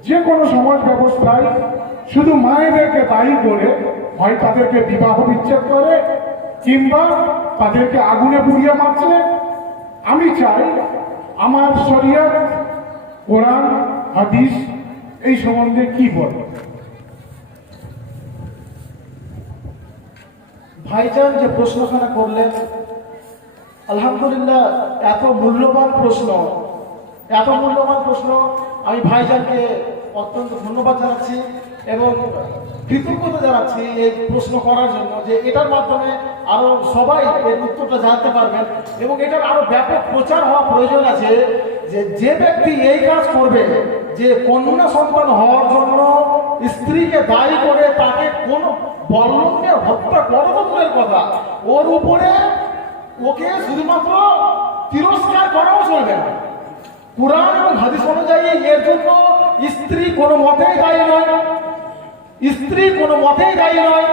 যে কোনো সমাজ ব্যবস্থায় শুধু মায়েদেরকে দায়ী করে হয় তাদেরকে বিবাহ বিচ্ছেদ করে, কিংবা তাদেরকে আগুনে পুড়িয়ে মারছে। আমি চাই আমার শরিয়ত, কোরআন, হাদিস এই সম্বন্ধে কি বলে। ভাইজান যে প্রশ্নখানা করলেন, আলহামদুলিল্লাহ, এত মূল্যবান প্রশ্ন, এত মূল্যবান প্রশ্ন। আমি ভাইজানকে অত্যন্ত ধন্যবাদ জানাচ্ছি এবং কৃতজ্ঞতা জানাচ্ছি এই প্রশ্ন করার জন্য, যে এটার মাধ্যমে আরো সবাই এর উত্তরটা জানতে পারবেন এবং এটার আরো ব্যাপক প্রচার হওয়া প্রয়োজন আছে। যে ব্যক্তি এই কাজ করবে, যে কন্যা সন্তান হওয়ার জন্য স্ত্রীকে দায়ী করে তাকে কোন বল্লম দিয়ে হত্যা করা তো দূরের কথা, ওর উপরে ওকে শুধুমাত্র তিরস্কার করাও চলবে না। কুরআন এবং হাদিস অনুযায়ী এর জন্য স্ত্রী কোনো মতেই দায়ী নয়, স্ত্রী কোনো মতেই দায়ী নয়,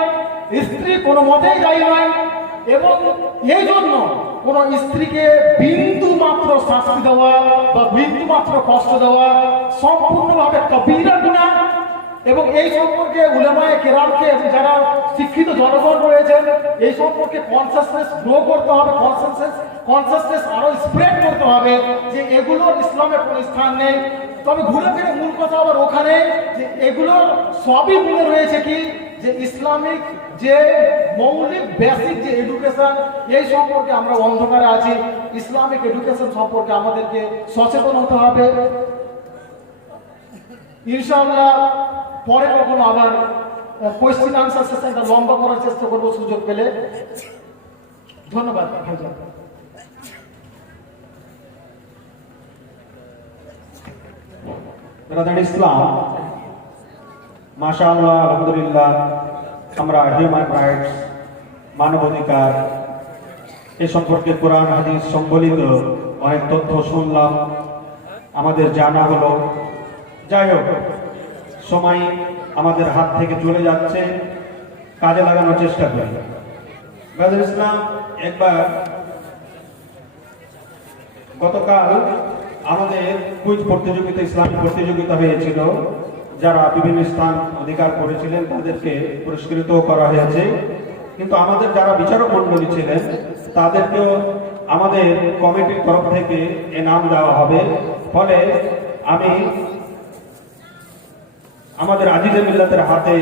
স্ত্রী কোনো মতেই দায়ী নয়। এবং এই জন্য কোন স্ত্রীকে বিন্দু মাত্র শাস্তি দেওয়া বা বিন্দু মাত্র কষ্ট দেওয়া সম্পূর্ণভাবে কবিরা গুনাহ। এবং এই সম্পর্কে উলামায়ে কেরামকে, যারা শিক্ষিত জনগণ রয়েছেন, এই সম্পর্কে কনসাসনেস গ্রো করতে হবে, কনসাসনেস আরো স্প্রেড করতে হবে যে এগুলোর ইসলামে কোনো স্থান নেই। তবে ঘুরে ফিরে মূল কথা আবার ওখানে, যে এগুলোর সবই মূলে রয়েছে কি, যে ইসলামিক যে মৌলিক বেসিক যে এডুকেশন, এই সম্পর্কে আমরা অন্ধকারে আছি। ইসলামিক এডুকেশন সম্পর্কে আমাদেরকে সচেতন হতে হবে। ইনশাআল্লাহ পরে কখনো আবার কোয়েশ্চেন আনসার সেশনটা লম্বা করার চেষ্টা করবো সুযোগ পেলে। ধন্যবাদ ভাইজান। ব্রাদার ইসলাম, মাশাআল্লাহ, আলহামদুলিল্লাহ, আমরা হিউম্যান রাইটস, মানবাধিকার এ সম্পর্কে কোরআন হাদিস সম্বলিত অনেক তথ্য শুনলাম, আমাদের জানা হলো। যাই হোক, সময় আমাদের হাত থেকে চলে যাচ্ছে, কাজে লাগানোর চেষ্টা করি। ব্রাদার ইসলাম, একবার গতকাল আমাদের কুইজ প্রতিযোগিতা, ইসলামিক প্রতিযোগিতা হয়েছিল। যারা বিভিন্ন স্থান অধিকার করেছিলেন তাদেরকে পুরস্কৃত করা হয়েছে, কিন্তু আমাদের যারা বিচারক মণ্ডলী ছিলেন তাদেরকেও আমাদের কমিটির তরফ থেকে এনাম দেওয়া হবে। ফলে আমি আমাদের আজিজে মিল্লাতের হাতে